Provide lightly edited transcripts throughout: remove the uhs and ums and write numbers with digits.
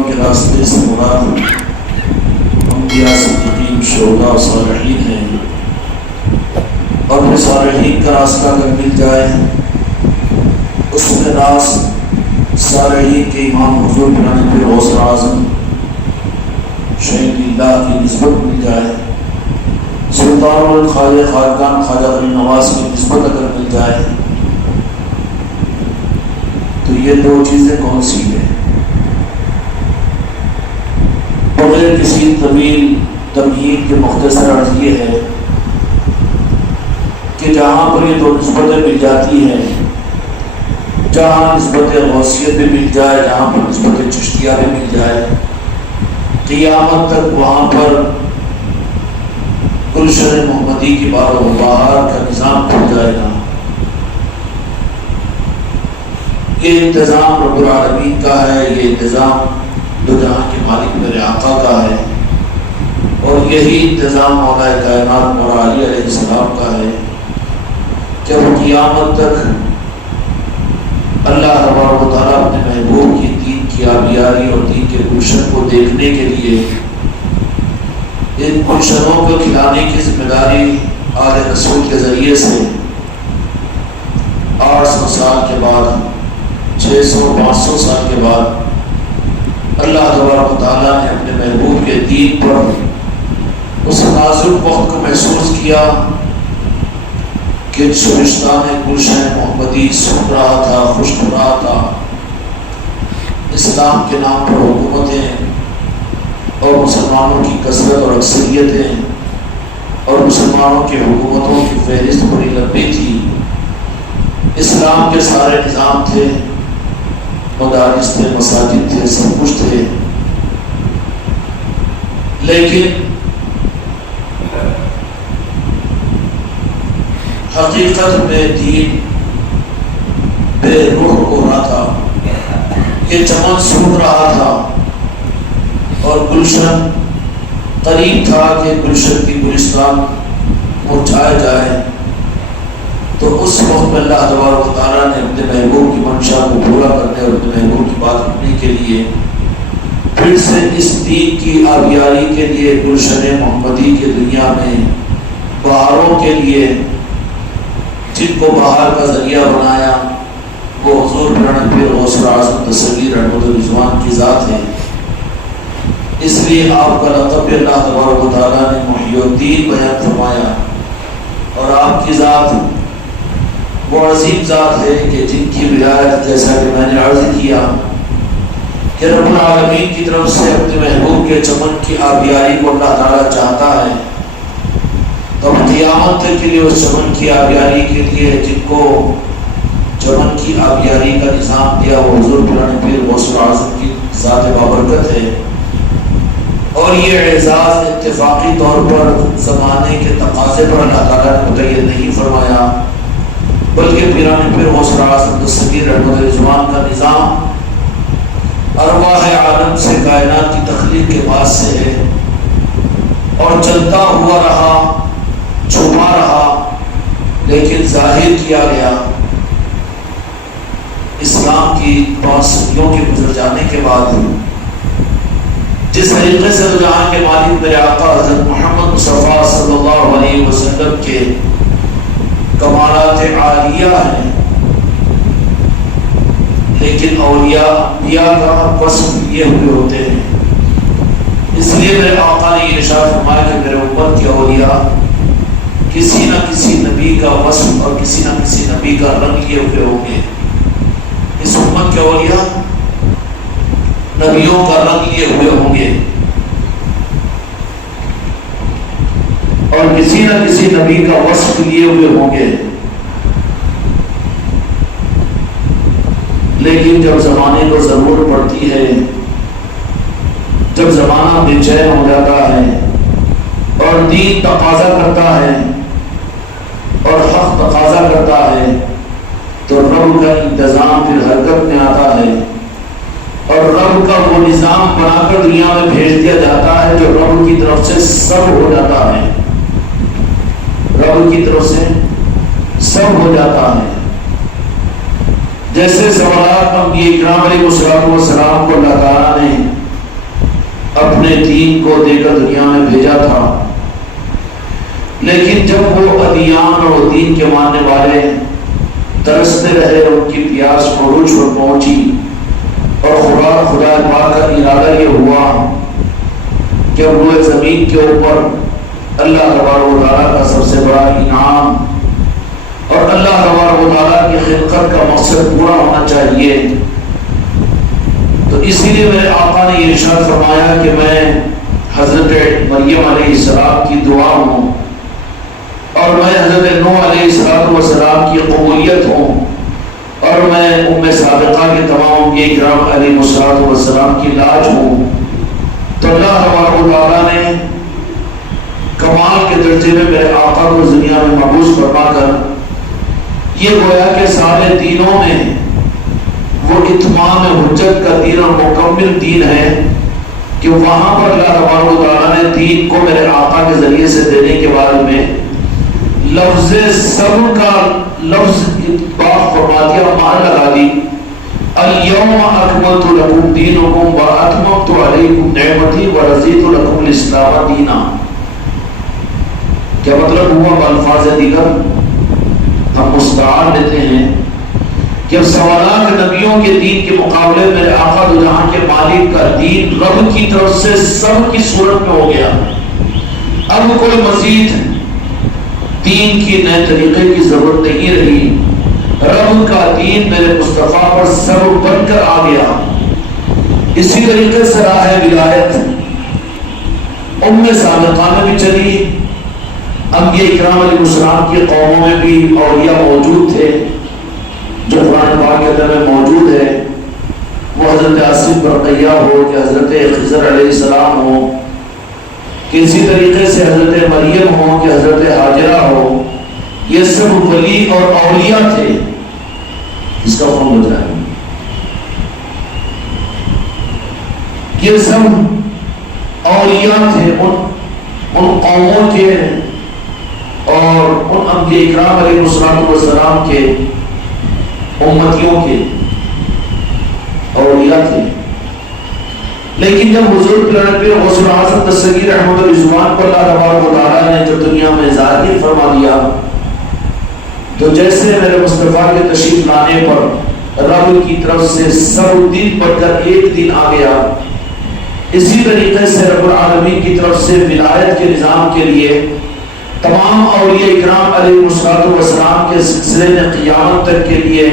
نیکیوں کے راستے سے مراد انبیاء صدیقین شہداء صالحین ہیں، اور پھر صالحین کا راستہ اگر مل جائے اس میں راس صالحین کے امام حضور بنانے پھر غوث اعظم شہید اللہ کی نسبت مل جائے، سلطان الخواجہ خاقان خواجہ غنی نواز کی نسبت اگر مل جائے، تو یہ دو چیزیں کون سی ہیں؟ بغیر کسی طویل تمہید کے مختصر عرض یہ ہے کہ جہاں پر یہ دو نسبتیں مل جاتی ہیں، جہاں نسبت غوثیت بھی مل جائے، جہاں پر نسبت چشتیہ بھی مل جائے، قیامت تک وہاں پر گلشن محمدی کی بار و بہار کا نظام کھل جائے گا۔ یہ انتظام رب العالمین کا ہے، یہ انتظام دو جہاں کے مالک میرے آقا کا ہے، اور یہی انتظام مولا کائنات مولا علی علیہ السلام کا ہے۔ جب قیامت تک اللہ تبارک و تعالیٰ اپنے محبوب کی دین کی آبیاری اور دین کے گلشن کو دیکھنے کے لیے ان گلشنوں کو کھلانے کی ذمہ داری آل رسول کے ذریعے سے 800 سال کے بعد، 600-500 سال کے بعد اللہ تبارک و تعالیٰ نے اپنے محبوب کے دین پر اس نازک وقت کو محسوس کیا کہ شبستان گلشن محمدی سن رہا تھا، خوش ہو رہا تھا، اسلام کے نام پر حکومتیں اور مسلمانوں کی کثرت اور اکثریتیں اور مسلمانوں کی حکومتوں کی فہرست بڑی لمبی تھی، اسلام کے سارے نظام تھے، مدارس تھے، مساجد تھے، سب کچھ تھے، لیکن حقیقت میں دین بے روح ہو رہا تھا، یہ چمن سوکھ رہا تھا، اور گلشن قریب تھا کہ گلشن کی گلستان پہنچایا جائے۔ تو اس وقت میں اللہ تبارک و تعالیٰ نے اپنے محبوب کی منشا کو پورا کرنے اور اپنے محبوب کی بات رکھنے کے لیے پھر سے اس دین کی آبیاری کے لیے گلشن محمدی کی دنیا میں بہاروں کے لیے جن کو بہار کا ذریعہ بنایا وہ حضور پرنب پیر غوث اعظم دستگیر رحمۃ الرضوان کی ذات ہے۔ اس لیے آپ کا لقب اللہ تبارک و تعالیٰ نے محی الدین بیان فرمایا، اور آپ کی ذات وہ عظیم ذات ہے کہ جن کی ولایت، جیسا کہ میں نے عرض کیا کہ رب العالمین کی طرف سے اپنے محبوب کے چمن کی آبیاری کو اللہ تعالیٰ چاہتا ہے، تو قیامت تک کے لیے اس چمن کی آبیاری کے لیے جن کو چمن کی آبیاری کا نظام دیا وہ حضور پرنب پیر غوث اعظم کی ذات بابرکت ہے۔ اور یہ اعزاز اتفاقی طور پر زمانے کے تقاضے پر اللہ تعالیٰ نے متعین نہیں فرمایا، بلکہ پیران پیر غوث اعظم دستگیر رحمۃ الرضوان کا نظام ارواح عالم سے کائنات کی تخلیق کے بعد سے ہے، اور چلتا ہوا رہا، چھپا رہا، لیکن ظاہر کیا گیا اسلام کی 5 صدیوں کے گزر جانے کے بعد۔ جس طریقے سے جہاں کے مالک میرے آقا حضرت محمد مصطفیٰ صلی اللہ علیہ وسلم کے کمالات عالیہ ہیں، لیکن اولیاء انبیاء کا وصف یہ ہوئے ہوتے ہیں، اس لیے میرے آقا نے یہ ارشاد فرمایا کہ میرے امت کے اولیاء کسی نہ کسی نبی کا وصف اور کسی نہ کسی نبی کا رنگ لیے ہوئے ہوں گے۔ اس امت کے اولیاء نبیوں کا رنگ لیے ہوئے ہوں گے، اور کسی نہ کسی نبی کا وصف لیے ہوئے ہوں گے، لیکن جب زمانے کو ضرورت پڑتی ہے، جب زمانہ بے چین ہو جاتا ہے اور دین تقاضا کرتا ہے اور حق تقاضا کرتا ہے، تو رب کا انتظام پھر حرکت میں آتا ہے، اور رب کا وہ نظام بنا کر دنیا میں بھیج دیا جاتا ہے جو رب کی طرف سے سب ہو جاتا ہے، رب کی طرف سے سب ہو جاتا ہے۔ جیسے سوالات انبیاء کرام علیہ السلام کو اللہ تعالیٰ نے اپنے دین کو دے کر دنیا میں بھیجا تھا، لیکن جب وہ ادیان اور دین کے ماننے والے ترستے رہے، ان کی پیاس عروج پر پہنچی، اور خدا پاک کا ارادہ یہ ہوا کہ روئے زمین کے اوپر اللہ تبارک و تعالیٰ کا سب سے بڑا انعام اور اللہ تبارک و تعالیٰ کی خلقت کا مقصد پورا ہونا چاہیے، تو اسی لیے میرے آقا نے یہ ارشاد فرمایا کہ میں حضرت مریم علیہ السلام کی دعا ہوں، اور میں حضرت نوح علیہ السلام کی قبولیت ہوں، اور میں ام سابقہ کے تمام انبیاء کرام علیہ السلام کی لاج ہوں۔ تو اللہ تبارک و تعالیٰ نے کمال کے درجے میں میرے آقا کو دنیا میں مبعوث فرما کر یہ گویا کہ سارے دینوں میں وہ اتمام حجت کا دین اور مکمل دین ہے کہ وہاں پر اللہ تبارک و تعالیٰ نے دین کو میرے آقا کے ذریعے سے دینے کے بعد میں لفظ سب کا لفظ اطباق فرما دیا، مان لگا دی، الیوم اکملت لکم دینکم واتممت علیکم نعمتی ورضیت لکم الاسلام دینا۔ کیا مطلب ہوا؟ بالفاظ دیگر ہم مستعار لیتے ہیں کہ سوالات نبیوں کے دین کے مقابلے میرے آقا دو جہاں کے مالک کا دین رب کی طرف سے سب کی صورت میں ہو گیا۔ اب کوئی مزید دین کی نئے طریقے کی ضرورت نہیں رہی، رب کا دین میرے مصطفیٰ پر سب بن کر آ گیا۔ اسی طریقے سے راہ ولایت ام سابقہ میں بھی چلی، انبیاء کرام علیہ السلام کی قوموں میں بھی اولیاء موجود تھے جو قرآن پاک کے اندر میں موجود ہے، وہ حضرت آصف برقیہ ہو کہ حضرت خضر علیہ السلام ہو، کسی طریقے سے حضرت مریم ہو کہ حضرت حاجرہ ہو، یہ سب ولی اور اولیاء تھے۔ اس کا فون بتائیں، یہ سب اولیاء تھے ان قوموں کے اور ان انبیاء اکرام علیہ السلام کے امتیوں کے اولیاء تھے۔ لیکن جب حضور پیر غوث اعظم دستگیر احمد رضوان کو اللہ تبارک و تعالیٰ نے جب دنیا میں ظاہر فرما دیا، تو جیسے میرے مصطفیٰ کے تشریف لانے پر رب کی طرف سے سب دن بڑھ کر ایک دن آ گیا، اسی طریقے سے رب العالمین کی طرف سے ولایت کے نظام کے لیے تمام اولیاء اکرام علیہ السلام کے سلسلے میں قیامت تک کے لیے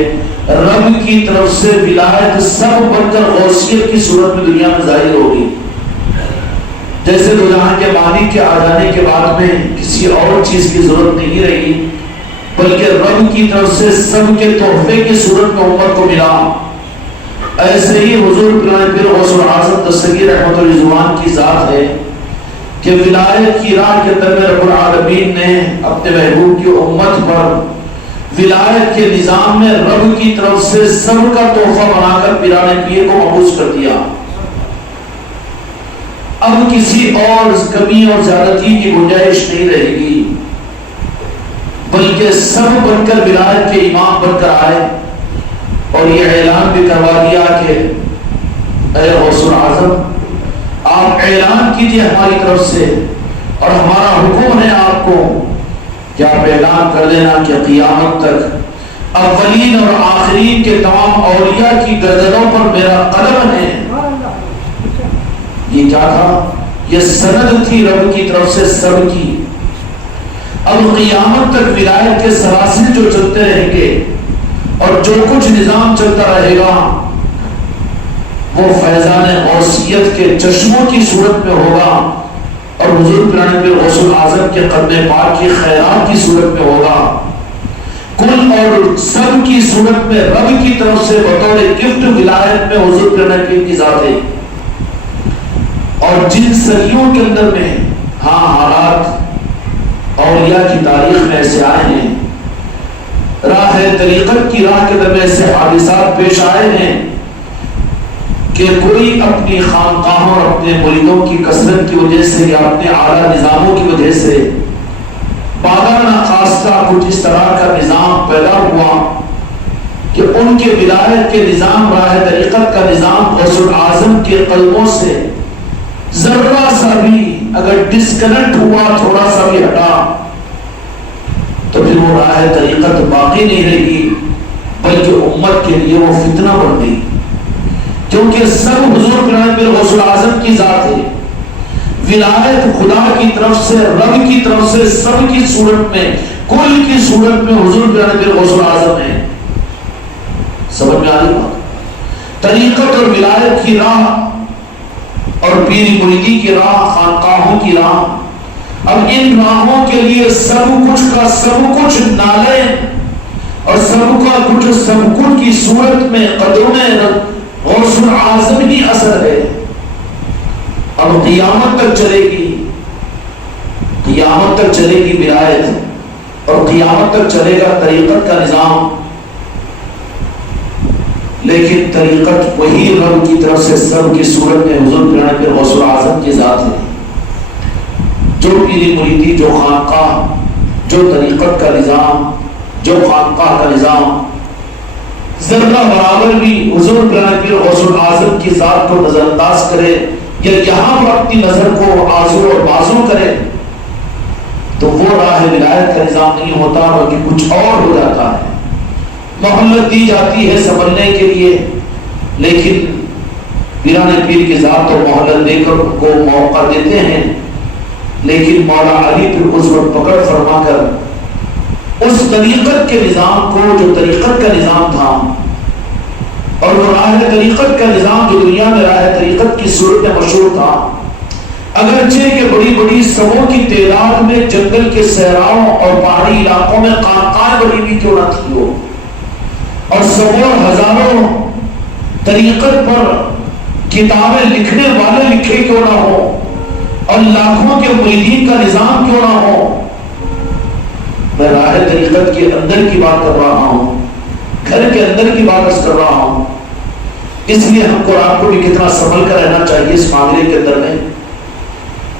رب کی طرف سے ولایت سب بن کر غوثیت کی صورت میں دنیا میں ظاہر ہوگی۔ جیسے دو جہاں کے مالک کے آ جانے کے بعد میں کسی اور چیز کی ضرورت نہیں رہی، بلکہ رب کی طرف سے سب کے تحفے کی صورت میں امت کو ملا، ایسے ہی حضور پیر غوث اعظم دستگیر احمد رضوان کی ذات ہے کہ ولایت کی راہ کے اندر میں رب العالمین نے اپنے محبوب کی امت پر ولایت کے نظام میں رب کی طرف سے سب کا تحفہ بنا کر پیرانے پیے کو مبعوث کر دیا۔ اب کسی اور کمی اور زیادتی کی گنجائش نہیں رہے گی، بلکہ سب بن کر ولایت کے امام بن کر آئے، اور یہ اعلان بھی کروا دیا کہ اے غوث اعظم، آپ اعلان کیجئے ہماری طرف سے، اور ہمارا حکم ہے آپ کو کہ آپ اعلان کر دینا کہ قیامت تک اولین اور آخرین کے تمام اولیاء کی گردنوں پر میرا قلم ہے۔ یہ کیا تھا؟ یہ سند تھی رب کی طرف سے سب کی۔ اب قیامت تک ولایت کے سلاسل جو چلتے رہیں گے اور جو کچھ نظام چلتا رہے گا وہ فیضان غوثیت کے چشموں کی صورت میں ہوگا، اور حضور پیر غوث اعظم کے قدم پاک کی خیرات کی صورت میں ہوگا۔ کل اور سب کی صورت میں رب کی طرف سے بطور گفٹ ولایت میں حضور پیر کی ذات ہے۔ اور جن صدیوں کے اندر میں حالات اولیاء کی تاریخ میں ایسے آئے ہیں، راہ طریقت کی راہ کے اندر میں ایسے حادثات پیش آئے ہیں کہ کوئی اپنی خانقاہوں اور اپنے مریدوں کی کثرت کی وجہ سے یا اپنے اعلیٰ نظاموں کی وجہ سے بالا ناخواستہ کچھ اس طرح کا نظام پیدا ہوا کہ ان کے ولایت کے نظام، راہ طریقت کا نظام غوث اعظم کے قلبوں سے ذرہ سا بھی اگر ڈسکنیکٹ ہوا، تھوڑا سا بھی ہٹا، تو پھر وہ راہ طریقت باقی نہیں رہے گی، بلکہ امت کے لیے وہ فتنہ بن گئی، کیونکہ سب حضور پیر غوث اعظم کی ذات ہے۔ ولایت خدا کی طرف سے، رب کی طرف سے، سب کی صورت میں، کل کی صورت میں حضور پیر غوث اعظم ہے۔ سمجھ میں آ رہی بات؟ طریقت اور ولایت کی راہ اور پیر مریدی کی راہ، خانقاہوں کی راہ، اب ان راہوں کے لیے سب کچھ کا سب کچھ نالے اور سب کا کچھ سب کچھ کی صورت میں قدم غوث اعظم ہی اثر ہے۔ اب قیامت تک چلے گی، قیامت تک چلے گی ولایت، اور قیامت تک چلے گا طریقت کا نظام، لیکن طریقت وہی رب کی طرف سے سب کی صورت میں حضور پیر غوث اعظم کی ذات ہے۔ جو پیری مریدی، جو خانقاہ، جو طریقت کا نظام، جو خانقاہ کا نظام ذرہ برابر بھی حضور پیر غوث اعظم کی ذات کو نظر انداز کرے یا یہاں پر اپنی نظر کو آزو اور بازو کرے، تو وہ راہ ولایت کا نظام نہیں ہوتا، بلکہ کچھ اور ہو جاتا ہے۔ مہلت دی جاتی ہے سنبھلنے کے لیے، لیکن پیران پیر کی ذات تو مہلت دے کر کو موقع دیتے ہیں، لیکن مولا علی پھر اس وقت پکڑ فرما کر اس طریقت کے نظام کو، جو طریقت کا نظام تھا اور وہ راہ طریقت کا نظام جو دنیا میں راہ طریقت کی صورت میں مشہور تھا، اگرچہ کہ بڑی بڑی سبوں کی تعداد میں جنگل کے صحراؤں اور پہاڑی علاقوں میں خانقاہیں بڑی بھی کیوں نہ تھی ہو، اور سبوں ہزاروں طریقت پر کتابیں لکھنے والے لکھے کیوں نہ ہو، اور لاکھوں کے مریدین کا نظام کیوں نہ ہو، میں راہ طریقت کے اندر کی بات کر رہا ہوں، گھر کے اندر کی بات کر رہا ہوں۔ اس لیے ہم کو آپ کو بھی کتنا سنبھل کر رہنا چاہیے اس معاملے کے اندر میں۔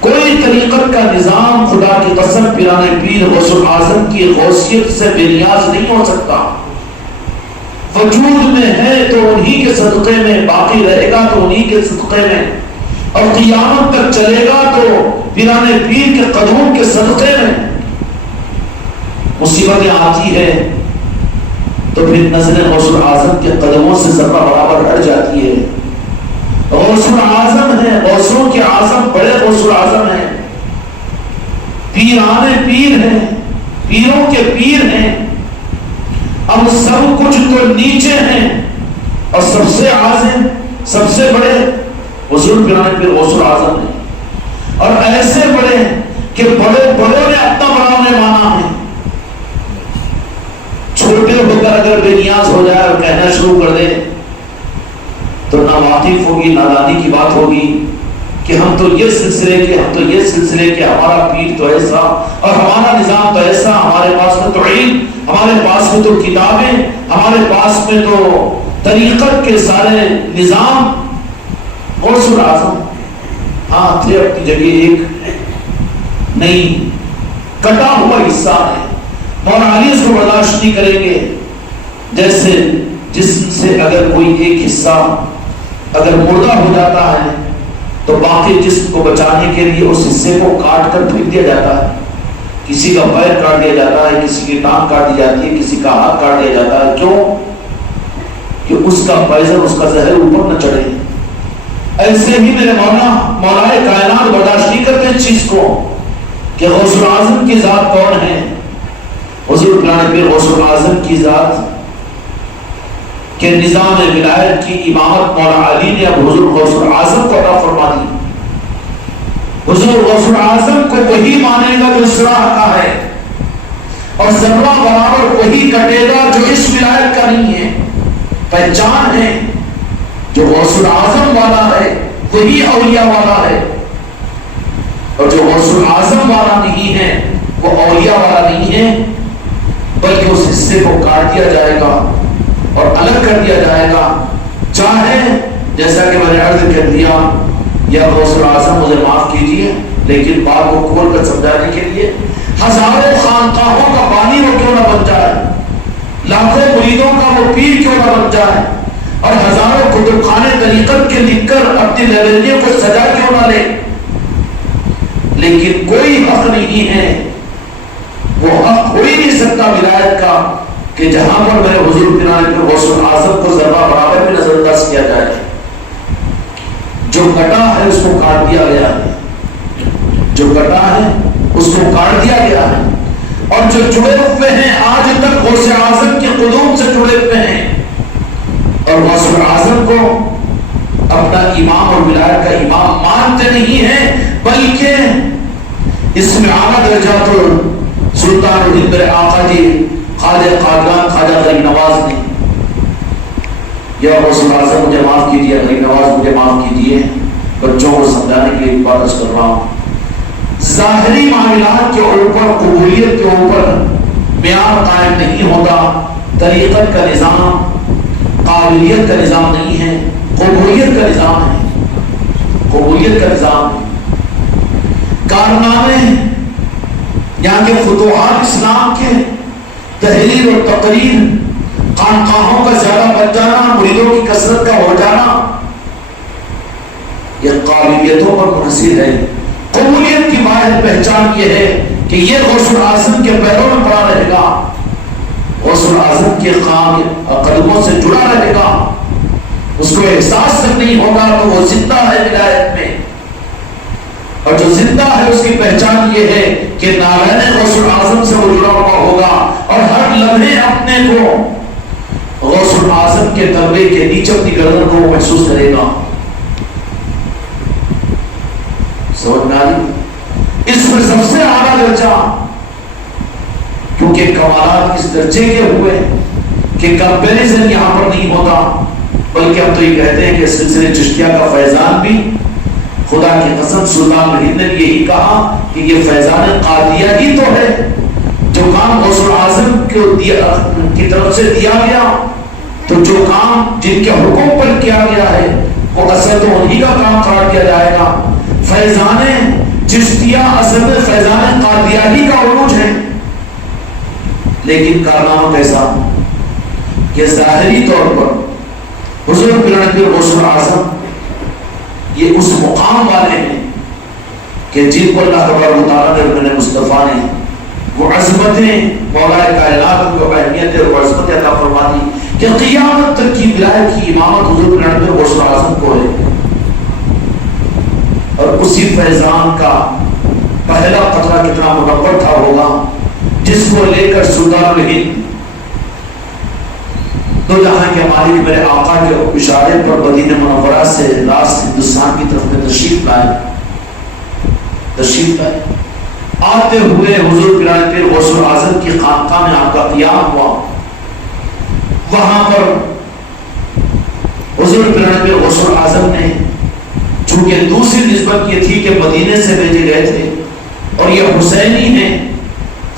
کوئی طریقت کا نظام خدا کی قسم پیران پیر غوث اعظم کی غوثیت سے بے نیاز نہیں ہو سکتا۔ وجود میں ہے تو انہی کے صدقے میں، باقی رہے گا تو انہی کے صدقے میں، اور قیامت تک چلے گا تو پیران پیر کے قدموں کے صدقے میں۔ مصیبتیں آتی ہے تو پھر نظر غوث اعظم کے قدموں سے ذرہ برابر ہٹ جاتی ہے۔ غوث اعظم ہے، غوثوں کے اعظم بڑے غوث اعظم ہیں، پیران پیر ہیں، پیروں کے پیر ہیں۔ اب سب کچھ تو نیچے ہیں اور سب سے اعظم، سب سے بڑے حضور پیران پیر غوث اعظم ہیں، اور ایسے بڑے کہ بڑے بڑوں نے اپنا بڑھانے مانا ہے۔ چھوٹے ہو کر اگر بے نیاز ہو جائے اور کہنا شروع کر دے تو نہ واقف ہوگی، نادانی کی بات ہوگی کہ ہم تو یہ سلسلے کے، ہم تو یہ سلسلے کے، ہمارا پیر تو ایسا اور ہمارا نظام تو ایسا، ہمارے پاس میں تو علم، ہمارے پاس میں تو کتابیں، ہمارے پاس میں تو طریقت کے سارے نظام۔ غوث اعظم ہاں تھے اپنی جگہ، ایک نہیں کٹا ہوا حصہ ہے۔ مولا علی اس کو برداشت نہیں کریں گے، جیسے جسم سے اگر کوئی ایک حصہ اگر مردہ ہو جاتا ہے تو باقی جسم کو بچانے کے لیے اس حصے کو کاٹ کر پھینک دیا جاتا ہے۔ کسی کا پیر کاٹ دیا جاتا ہے، کسی کی ٹانگ کاٹ دی جاتی ہے، کسی کا ہاتھ کاٹ دیا جاتا ہے۔ کیوں؟ کہ اس کا پوائزن، اس کا زہر اوپر نہ چڑھے۔ ایسے ہی میرے مولا کائنات برداشت نہیں کرتے اس چیز کو کہ غوث اعظم کی ذات کون ہے۔ حضور پیران پیر غوث اعظم کی ذات کہ نظام ولایت کی امامت مولا علی نے اب حضور غوث اعظم کو عطا فرما دی۔ حضور غوث اعظم کو وہی مانے گا جو اس راہ کا ہے، اور ذرہ برابر وہی کٹے گا جو اس ولایت کا نہیں ہے۔ پہچان ہے جو غوث اعظم والا ہے وہی اولیاء والا ہے، اور جو غوث اعظم والا نہیں ہے وہ اولیاء والا نہیں ہے، بلکہ اس حصے کو کاٹ دیا جائے گا اور الگ کر دیا جائے گا۔ چاہے جیسا کہ میں نے عرض کر دیا، یا غوث اعظم مجھے معاف کیجیے، لیکن بات کو کھول کر سمجھانے کے لیے ہزاروں خانقاہوں کا بانی وہ کیوں نہ بن جائے، لاکھوں مریدوں کا وہ پیر کیوں نہ بن جائے، اور ہزاروں کتب خانے طریقت کے لکھ کر اپنی لائبریریوں کو سجا کیوں نہ لے، لیکن کوئی حق نہیں ہے، وہ حق ہو ہی نہیں سکتا ولایت کا کہ جہاں پر میرے حضور پیران پیر غوث اعظم کو ذرہ برابر میں نظر انداز کیا جائے۔ جو کٹا ہے اس کو کاٹ دیا گیا ہے، جو کٹا ہے اس کو کاٹ دیا گیا ہے، اور جو جڑے ہوئے ہیں آج تک غوث اعظم کے قدوم سے جڑے ہوئے ہیں اور غوث اعظم کو اپنا امام اور ولایت کا امام مانتے نہیں ہیں، بلکہ اس میں اعلیٰ درجات سلطان الہند میرے آقا جی خواجہ قادیان خواجہ غریب نواز نے، یا غوث اعظم مجھے معاف کیجیے، غریب نواز مجھے معاف کیجیے، بچوں کو سمجھانے کے لیے بات کر رہا ہوں، ظاہری معاملات کے اوپر قبولیت کے اوپر معیار قائم نہیں ہوتا، طریقت کا نظام قابلیت کا نظام نہیں ہے، قبولیت کا نظام ہے، قبولیت کا نظام ہے۔ کارنامے یہاں کے فتوحات اسلام کے، تحریر اور تقریر، خانقاہوں کا زیادہ بن جانا، مریدوں کی کثرت کا ہو جانا، یہ قابلیتوں پر منحصر ہے۔ قبولیت کی واحد پہچان یہ ہے کہ یہ غوث اعظم کے پیروں میں پڑا رہے گا، غوث اعظم کے قدموں سے جڑا رہے گا، اس کو احساس تک نہیں ہوگا تو وہ زندہ ہے ولایت میں، اور جو زندہ ہے اس کی پہچان یہ ہے کہ نالین غوث اعظم سے وہ جڑا ہوا ہوگا، اور ہر لمحے اپنے کو غوث اعظم کے تلوے کے نیچے اپنی گردن کو محسوس کرے گا۔ سمجھ میں آئی؟ اس میں سب سے اعلیٰ درجہ، کیونکہ کمالات اس درجے کے ہوئے کہ کمپیریزن یہاں پر نہیں ہوتا، بلکہ ہم تو یہ کہتے ہیں کہ سلسلے چشتیہ کا فیضان بھی خدا کی قسم سلطان الہند نے یہی کہا کہ یہ فیضان قادیہ ہی تو ہے، جو کام غوث اعظم کی طرف سے دیا گیا، تو جو کام جن کے حکم پر کیا گیا ہے وہ اصل تو انہی کا کام قرار دیا جائے گا۔ فیضان چشتیہ اصل میں فیضان قادیہ ہی کا عروج ہے، لیکن کارنامہ کیسا کہ ظاہری طور پر حضور پیران پیر غوث اعظم یہ اس مقام والے ہیں کہ جن کو اللہ تبارک و تعالیٰ نے اپنے مصطفیٰ نے وہ عظمتیں مولا کائنات کو اہمیت اور عظمت عطا فرما دی کہ قیامت تک کی ولایت کی امامت حضور پیران پیر غوث اعظم کو ہے، اور اسی فیضان کا پہلا قطرہ کتنا منور تھا ہوگا جس کو لے کر سلطان الہند دو جہاں کے مالک میرے آقا کے اشارے پر مدینہ منورہ سے راست ہندوستان کی طرف میں تشریف لائے، آتے ہوئے حضور پیران پیر غوث اعظم کی خانقاہ میں آپ کا قیام ہوا، وہاں پر حضور پیران پیر غوث اعظم نے چونکہ دوسری نسبت یہ تھی کہ مدینے سے بھیجے گئے تھے اور یہ حسینی ہیں،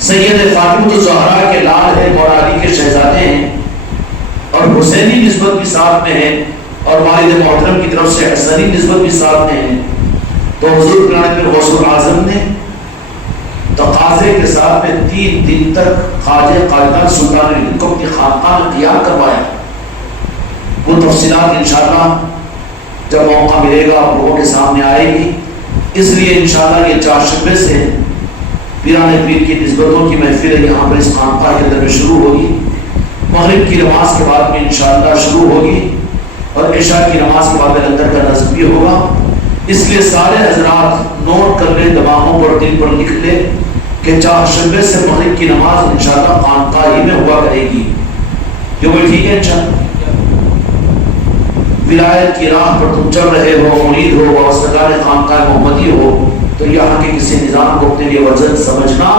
سید فاطمہ الزہرا کے لال ہیں، مولا علی کے شہزادے ہیں، اور حسینی نسبت بھی ساتھ میں ہے، اور والد محترم کی طرف سے حسنی نسبت بھی ساتھ میں ہے، تو حضور پیران پیر غوث اعظم نے تقاضے کے ساتھ میں 3 دن تک خواجہ قادیان سلطان الہند کو اپنی خانقاہ میں قیام کروایا۔ وہ تفصیلات انشاءاللہ جب موقع ملے گا آپ لوگوں کے سامنے آئے گی، اس لیے انشاءاللہ یہ 4 شعبے سے پیران پیر کی نسبتوں کی محفل یہاں پر اس خانقاہ کے اندر میں شروع ہوگی، مغرب کی نماز کے بعد میں انشاءاللہ شروع ہوگی، اور عشاء کی نماز کے بعد میں لنگر کا نصب بھی ہوگا۔ اس لیے سارے حضرات نوٹ کر لیں، دماغوں پر دل پر لکھ لیں کہ 4 شعبے سے مغرب کی نماز انشاءاللہ خانقاہ ہی میں ہوا کرے گی، جو بھی ٹھیک ہے انشاءاللہ۔ ولایت کی راہ پر تم چل رہے ہو، مرید ہو، وابستگان خانقاہ محمدی ہو، تو یہاں کے کسی نظام کو اپنے لیے وزن سمجھنا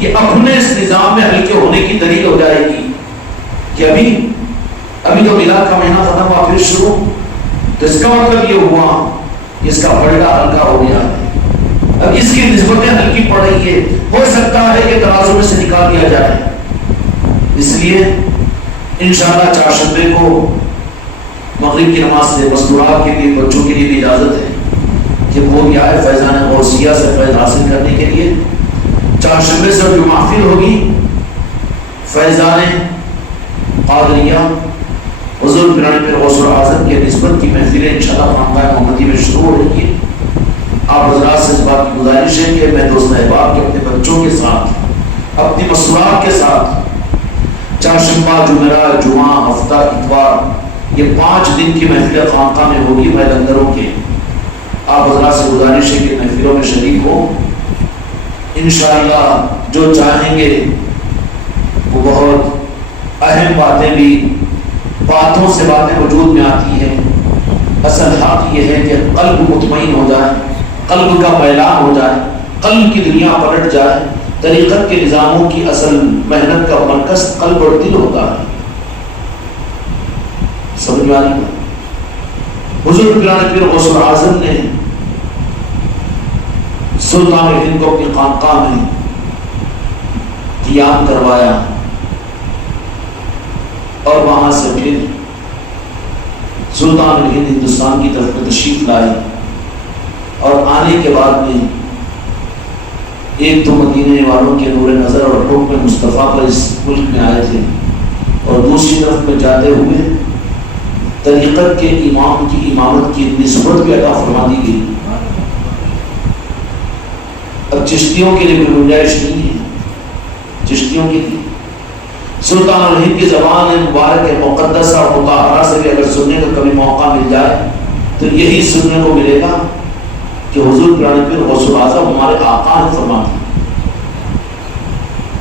یہ اپنے اس نظام میں ہلکے ہونے کی دلیل ہو جائے گی کہ ابھی تو میلاد کا مہینہ ختم ہوا پھر شروع، تو اس کا مطلب یہ ہوا اس کا پلڑا ہلکا ہو گیا ہے، اب اس کی نسبتیں ہلکی پڑ رہی ہے، ہو سکتا ہے کہ ترازو میں سے نکال دیا جائے۔ اس لیے انشاءاللہ 4 شعبے کو مغرب کی نماز سے مستورات کے لیے بچوں کے لیے بھی اجازت ہے کہ وہ بھی آئے فیضان غوثیہ سے فیض حاصل کرنے کے لیے۔ 4 شعبے سے جو محفل ہوگی فیضان قادریہ حضور پیرانے پیر غوث اعظم کے نسبت کی محفلیں انشاءاللہ خانقاہ محمدی میں شروع ہو رہی ہے. آپ حضرات سے اس بات کی گزارش ہے کہ میں دوست احباب کے اپنے بچوں کے ساتھ اپنی مصروفات کے ساتھ چہارشنبہ، جمعرات، جمعہ، ہفتہ، اتوار یہ 5 دن کی محفل خانقاہ میں ہوگی میں لنگروں کے. آپ حضرات سے گزارش ہے کہ محفلوں میں شریک ہو. انشاءاللہ جو چاہیں گے وہ بہت اہم باتیں بھی باتوں سے باتیں وجود میں آتی ہیں. اصل حق یہ ہے کہ قلب مطمئن ہو جائے، قلب کا میلان ہو جائے، قلب کی دنیا پلٹ جائے. طریقت کے نظاموں کی اصل محنت کا مرکز قلب اور دل ہوتا ہے. سمجھ میں آ رہی ہے؟ حضور پیرانے پیر غوث اعظم نے سلطان ہند کو اپنی خانقاہ میں قیام کروایا اور وہاں سے پھر سلطان ہند ہندوستان کی طرف میں تشریف لائے. اور آنے کے بعد میں ایک تو مدینے والوں کے نور نظر اور حکم مصطفیٰ پر اس ملک میں آئے تھے، اور دوسری طرف میں جاتے ہوئے طریقت کے امام کی امامت کی نسبت بھی عطا فرما دی گئی. اب چشتیوں کے لیے کوئی گنجائش نہیں ہے. چشتیوں کے لیے سلطان الہند کی زبان مبارک مقدسہ اور مطہرہ سے بھی اگر سننے کا کبھی موقع مل جائے تو یہی سننے کو ملے گا کہ حضور پیرانے پیر غوث اعظم ہمارے آقا نے فرمایا.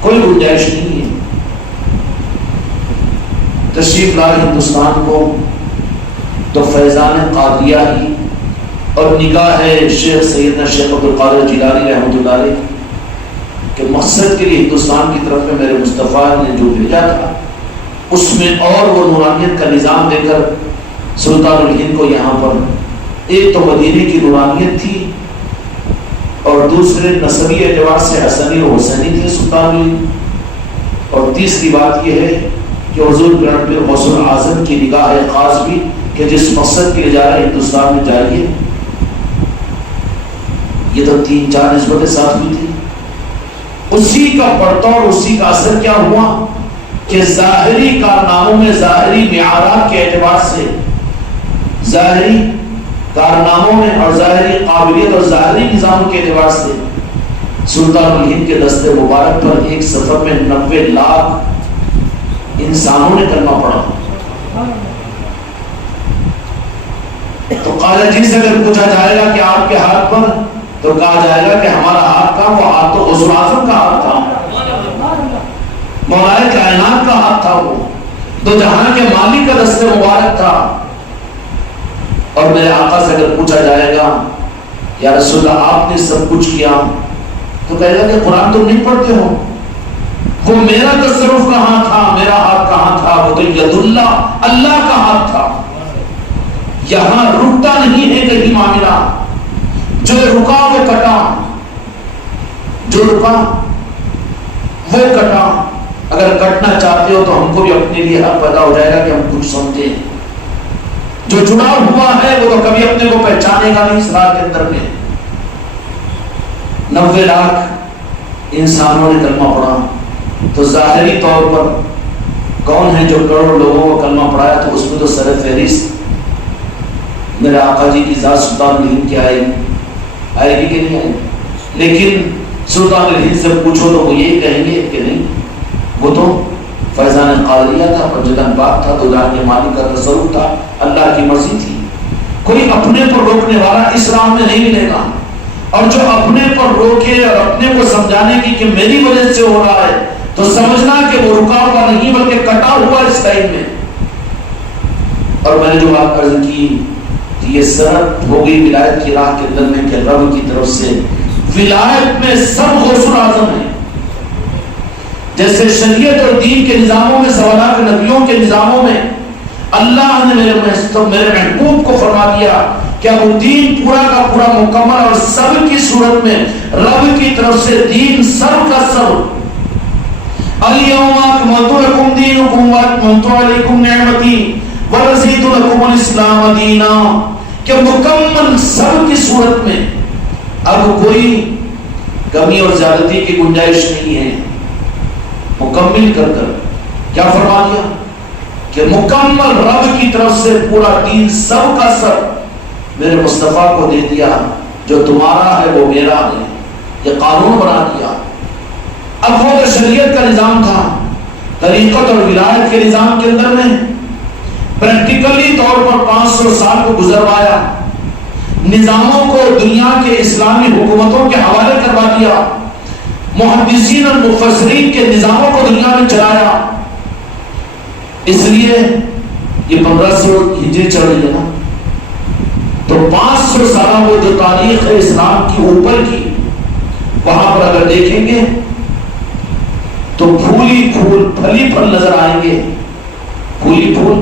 کوئی گنجائش نہیں ہے. تشریف لائے ہندوستان کو تو فیضان قادریہ ہی اور نگاہ ہے شیخ سیدنا شیخ عبدالقادر جیلانی رحمۃ اللہ علیہ کہ مقصد کے لیے ہندوستان کی طرف میں میرے مصطفیٰ نے جو بھیجا تھا اس میں اور وہ نورانیت کا نظام دے کر سلطان الہند کو یہاں پر ایک تو مدینے کی نورانیت تھی اور دوسرے نسبی اعتبار سے حسنی و حسینی تھی سلطان الہند. اور تیسری بات یہ ہے کہ حضور پیرانے پیر غوث اعظم کی نگاہ خاص بھی کہ جس مقصد کے لیے جا رہے ہندوستان میں جائیے. یہ تو 3-4 نسبتیں ساتھ ہوئی تھی. اسی کا پڑتا اور اسی کا اثر کیا ہوا کہ ظاہری کارناموں میں، ظاہری معیارات کے اعتبار سے، ظاہری کارناموں میں اور ظاہری قابلیت اور ظاہری نظام کے اعتبار سے سلطان الہند کے دست مبارک پر ایک سفر میں 90 لاکھ انسانوں نے کلمہ پڑھا. تو قاضی جی سے اگر پوچھا جائے گا کہ آپ کے ہاتھ پر، تو کہا جائے گا کہ ہمارا ہاتھ کا وہ ہاتھ تو غوث اعظم کا ہاتھ تھا، مولا کائنات کا ہاتھ تھا، وہ دو جہان کے مالک کا دست مبارک تھا. اور میرے آقا سے اگر پوچھا جائے گا یا رسول اللہ آپ نے سب کچھ کیا، تو کہے گا کہ قرآن تم نہیں پڑھتے ہو. وہ میرا تصرف کہاں تھا، میرا ہاتھ کہاں تھا؟ وہ تو ید اللہ، اللہ کا ہاتھ تھا. یہاں رکتا نہیں ہے کہیں معاملہ. جو رکا وہ کٹا، جو رکا وہ کٹا. اگر کٹنا چاہتے ہو تو ہم کو بھی اپنے لیے حق پیدا ہو جائے گا کہ ہم کچھ سمجھیں. جو جڑا ہوا ہے وہ تو کبھی اپنے کو پہچانے گا نہیں. اس رات کے اندر میں 90 لاکھ انسانوں نے کلمہ پڑھا. تو ظاہری طور پر کون ہے جو کروڑ لوگوں کو کلمہ پڑھایا؟ تو اس میں تو سر فہرست میرے آقا جی کی ذات سلطان الہند کی آئے گی کہ نہیں آئے گی؟ لیکن سلطان الہند سے پوچھو تو وہ یہ کہیں گے کہ نہیں، وہ تو فیضان قادریہ تھا، پنجتن پاک تھا، دو جہان کے مالک کا تصرف تھا، اللہ کی مرضی تھی. کوئی اپنے پر روکنے والا اس راہ میں نہیں ملے گا. اور جو اپنے پر روکے اور اپنے کو سمجھانے کی کہ میری وجہ سے ہو رہا ہے، تو سمجھنا کہ وہ رکا ہوا نہیں بلکہ کٹا ہوا اس ٹائم میں. اور میں نے جو بات عرض کی یہ سرد ہو گئی ولایت کی راہ کے اندر میں کہ رب کی طرف سے ولایت میں سب غوث اعظم ہیں. جیسے شریعت اور دین کے نظاموں میں، سوالات نبیوں کے نظاموں میں اللہ نے میرے محبوب کو فرما دیا کہ وہ دین پورا کا پورا مکمل اور سب کی صورت میں رب کی طرف سے دین سب کا سب الیوم اکملت لکم دینکم واتممت علیکم نعمتی ورضیت لکم الاسلام دینا، کہ مکمل سب کی صورت میں اب کوئی کمی اور زیادتی کی گنجائش نہیں ہے. مکمل کر کر کیا فرما دیا؟ کہ مکمل رب کی طرف سے پورا دین سب کا سب میرے مصطفیٰ کو دے دیا، جو تمہارا ہے وہ میرا ہے، یہ قانون بنا دیا۔ اب وہ تو شریعت کا نظام تھا، طریقت اور ولایت کے نظام کے اندر میں پریکٹیکلی طور پر 500 سال کو گزروایا، نظاموں کو دنیا کے اسلامی حکومتوں کے حوالے کروا دیا، محدثین اور مفسرین کے نظاموں کو دنیا میں چلایا۔ اس لیے یہ 1500 ہجری چل رہی ہے نا، تو 500 سالہ وہ جو تاریخ ہے اسلام کی اوپر کی، وہاں پر اگر دیکھیں گے تو پھولی پھول پھلی پھل نظر آئیں گے، پھولی پھول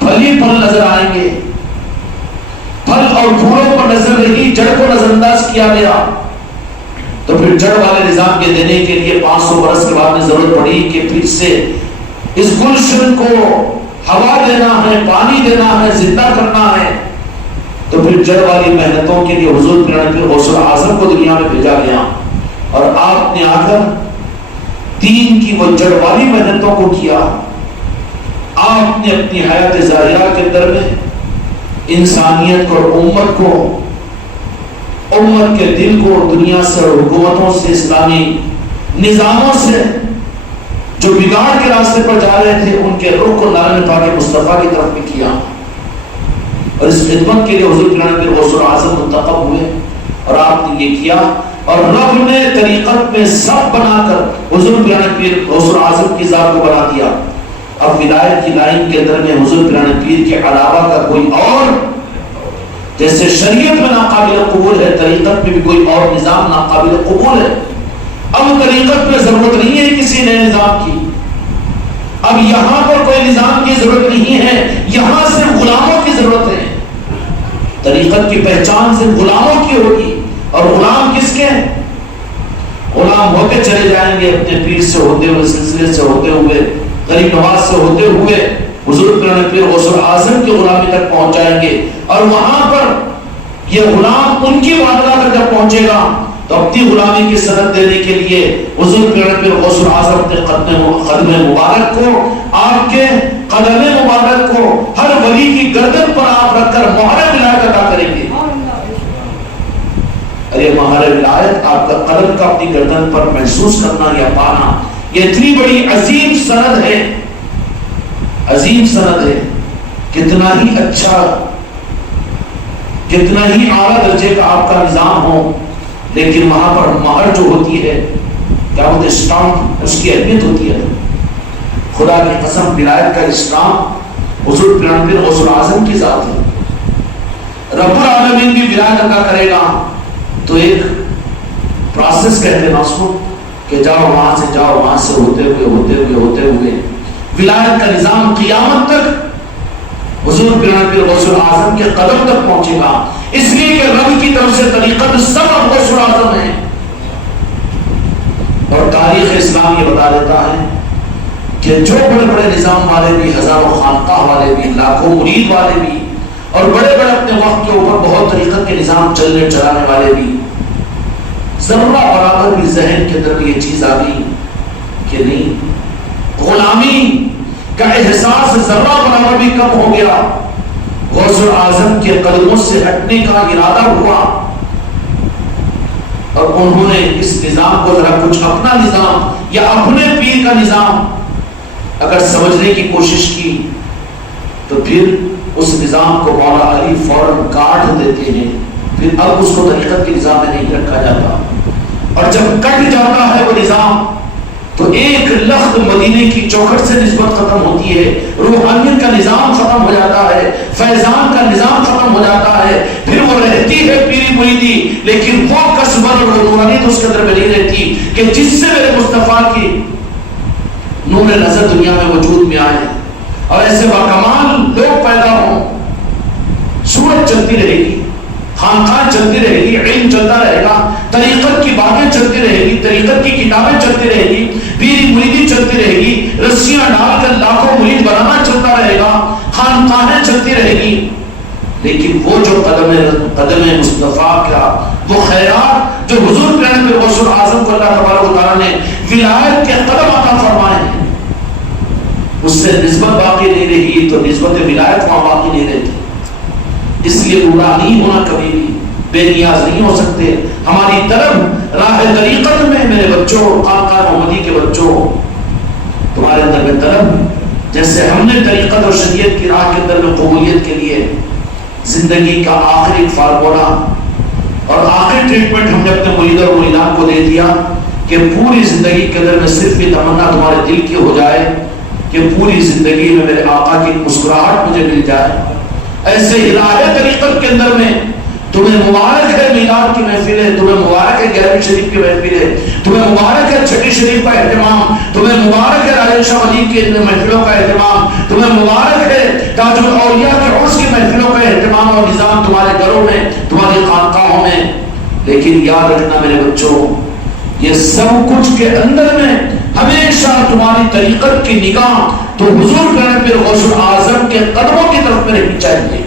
پھلی پھل نظر آئیں گے۔ پھل اور پھولوں پر نظر رہی، جڑ کو نظر انداز کیا گیا، تو پھر جڑ والے نظام کے دینے کے لیے 500 برس کے بعد میں ضرورت پڑی کہ پھر سے اس گلشن کو ہوا دینا ہے، پانی دینا ہے، زندہ کرنا ہے۔ تو پھر جڑ والی محنتوں کے لیے حضور پیر غوث اعظم کو دنیا میں بھیجا گیا، اور آپ نے آ کر دین کی وہ جڑ والی محنتوں کو کیا۔ آپ نے اپنی حیات ظاہرہ کے اندر میں انسانیت کو، امت کو، امت کے دل کو دنیا سے اور حکومتوں سے، اسلامی نظاموں سے جو بگاڑ کے راستے پر جا رہے تھے، ان کے رخ کو لالن پاک مصطفیٰ کی طرف بھی کیا، اور اس خدمت کے لیے حضور پیر غوث اعظم منتخب ہوئے، اور آپ نے یہ کیا، اور رب نے طریقت میں سب بنا کر حضور پیر غوث اعظم کی ذات کو بنا دیا۔ اب ولایت کی لائن کے اندر میں حضور پیر کے علاوہ کا کوئی اور، جیسے شریعت میں ناقابل قبول ہے، طریقت میں بھی کوئی اور نظام ناقابل قبول ہے۔ اب طریقت میں ضرورت نہیں ہے کسی نئے نظام کی، اب یہاں پر کوئی نظام کی ضرورت نہیں ہے، یہاں صرف غلاموں کی ضرورت ہے۔ طریقت کی پہچان صرف غلاموں کی ہوگی، اور غلام کس کے؟ غلام ہوتے چلے جائیں گے، اپنے پیر سے ہوتے ہوئے، سلسلے سے ہوتے ہوئے، غریب نواز سے ہوتے ہوئے حضور پیر غوث اعظم کی غلامی تک پہنچ جائیں گے، اور وہاں پر یہ غلام ان کی وعدہ تک جب پہنچے گا تو اپنی غلامی کی سند دینے کے لیے حضور پیر غوث اعظم اپنے قدم مبارک کو، آپ کے قدم مبارک کو ہر ولی کی گردن پر آپ رکھ کر مہر ولایت ادا کریں گے۔ ارے مہر ولایت آپ کا قدم کا اپنی گردن پر محسوس کرنا یا پانا، یہ اتنی بڑی عظیم سند ہے، عظیم سند ہے۔ کتنا ہی اچھا، کتنا ہی اعلیٰ درجے کا آپ کا نظام ہو، لیکن وہاں پر مہر جو ہوتی ہے، کیا ہوتے اسٹامپ، اس کی اہمیت ہوتی ہے۔ خدا کی قسم، ولایت کا اسٹامپ حضور پیر غوث اعظم کی ذات ہے۔ رب العالمین بھی ولایت عطا کرے گا تو ایک پروسیس کہتے ہیں اس کو، کہ جاؤ وہاں سے، جاؤ وہاں سے، ہوتے ہوئے ولایت کا نظام قیامت تک حضور پیر غوث اعظم کے قدم تک پہنچے گا، اس لیے کہ رب کی طرف سے طریقت سب غوث اعظم ہے۔ اور تاریخ اسلام یہ بتا دیتا ہے کہ جو بڑے بڑے نظام والے بھی، ہزاروں خانقاہ والے بھی، لاکھوں مرید والے بھی، اور بڑے بڑے اپنے وقت کے اوپر بہت طریقت کے نظام چلانے والے بھی، ذرہ برابر بھی ذہن کے اندر یہ چیز آ گئی کہ نہیں، غلامی کا احساس ذرہ برابر بھی کم ہو گیا، غوث اعظم کے قدموں سے ہٹنے کا ارادہ ہوا، اور انہوں نے اس نظام کو ذرا کچھ اپنا نظام یا اپنے پیر کا نظام اگر سمجھنے کی کوشش کی، تو پھر اس نظام کو مولا علی فوراً کاٹ دیتے ہیں، پھر اب اس کو طریقت کے نظام میں نہیں رکھا جاتا، اور جب کٹ جاتا ہے وہ نظام تو ایک لخت مدینے کی چوکھٹ سے نسبت ختم ہوتی ہے، روحانیت کا نظام ختم ہو جاتا ہے، فیضان کا نظام ختم ہو جاتا ہے، پھر وہ رہتی ہے پیری مریدی، لیکن وہ کسبت اور روحانیت اس کے اندر میں نہیں رہتی کہ جس سے میرے مصطفیٰ کی نور نظر دنیا میں وجود میں آئے، اور ایسے باکمال لوگ پیدا ہوں۔ سورت چلتی رہے گی، خانقاہ چلتی رہے گی، علم چلتا رہے گا، طریقت کی باتیں چلتی رہے گی، طریقت کی کتابیں چلتی رہے گی، پیری مریدی چلتی رہے گی، رسیاں ڈال کر لاکھوں مرید بنانا چلتا رہے گا، خانقاہیں چلتی رہے گی، لیکن وہ جو قدم مصطفیٰ کا وہ خیرات جو حضور پیر غوث اعظم کو اللہ تبارک و تعالیٰ نے ولایت کے قدم عطا فرمائے ہیں، اس سے سے نسبت باقی نہیں رہی تو نسبت ولایت وہاں باقی نہیں رہتی۔ اس لیے گمراہ نہیں ہونا، کبھی بھی بے نیاز نہیں ہو سکتے۔ ہماری طرف راہ طریقت میں میرے بچوں، خانقاہ محمدی کے بچوں، تمہارے اندر میں طلب، جیسے ہم نے طریقت اور شریعت کی راہ کے اندر میں قبولیت کے لیے زندگی کا آخری فارمولہ اور آخری ٹریٹمنٹ ہم نے اپنے مرید اور مریدان کو دے دیا کہ پوری زندگی کے اندر میں صرف یہ تمنا تمہارے دل کی ہو جائے کہ پوری زندگی میں میرے آقا کی مسکراہٹ مجھے مل جائے۔ ایسے ہی راہ طریقت کے اندر میں تمہیں مبارک ہے میلاد کی محفلیں، تمہیں مبارک ہے 11ویں شریف کی محفلیں، تمہیں مبارک ہے چھٹی شریف کا اہتمام، تمہیں مبارک ہے راجہ شاہ ولی کی محفلوں کا اہتمام، تمہیں مبارک ہے تاج الاولیاء کے عرس کی محفلوں کا اہتمام اور نظام تمہارے گھروں میں، تمہاری خانقاہوں میں۔ لیکن یاد رکھنا میرے بچوں، یہ سب کچھ کے اندر میں ہمیشہ تمہاری طریقت کی نگاہ تو حضور کرنے پھر غوث اعظم کے قدموں کی طرف میں رہنی چاہیے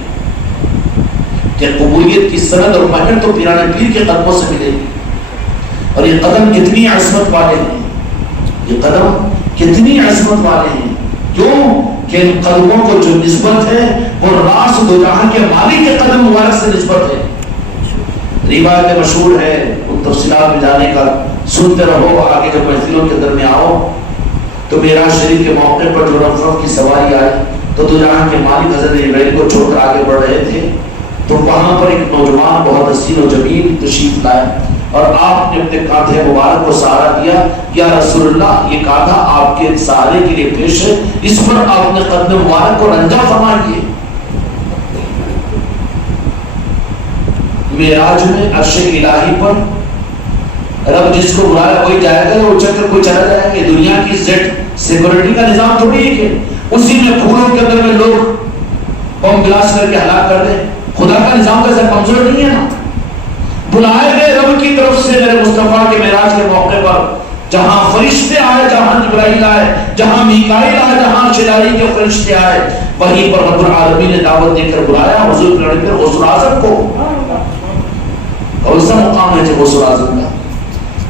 کہ قبولیت کی سند اور مہر تو پیرانے پیر کے قدموں سے ملے گی۔ اور یہ قدم کتنی عظمت والے ہیں، یہ قدم کتنی عظمت والے ہیں، کیوں کہ ان قدموں کو جو نسبت ہے وہ راس دو جہاں کے مالک کے قدم مبارک سے نسبت ہے۔ روایت مشہور ہے، ان تفصیلات میں جانے کا سنتے رہو، آگے جب محفلوں کے اندر میں آؤ تو معراج شریف کے موقع پر جو رفرف کی سواری آئی تو دو جہاں کے مالک حضرت جبرائیل کو چھوڑ کر آگے بڑھ رہے تھے، تو وہاں پر ایک نوجوان بہت حسین و جمیل تشریف لائے اور آپ نے اپنے کاندھے مبارک کو سہارا دیا، یا رسول اللہ یہ کاندھا آپ کے سہارے کے لیے پیش ہے، اس پر آپ نے قدم مبارک کو رنجا فرمائیے۔ معراج میں عرش الہی پر رب جس کو بلایا وہی جائے گا، وہ چکر کوئی چلا جائے گا۔ دنیا کی زیڈ سیکورٹی کا نظام تھوڑی ہے کہ اسی میں پھولوں کے اندر میں لوگ بم بلاسٹ کر کے ہلاک کر دیں۔ خدا کا نظام کا ایسا کمزور نہیں ہے نا۔ بلائے گئے رب کی طرف سے میرے مصطفیٰ کے معراج کے موقع پر، جہاں فرشتے آئے، جہاں جبرائیل آئے، جہاں میکائیل آئے، جہاں شدائی کے فرشتے آئے، وہیں پر رب العالمین نے دعوت دے کر بلایا حضور پھر غوث اعظم کو۔ کون سا مقام ہے جو غوث اعظم کا؟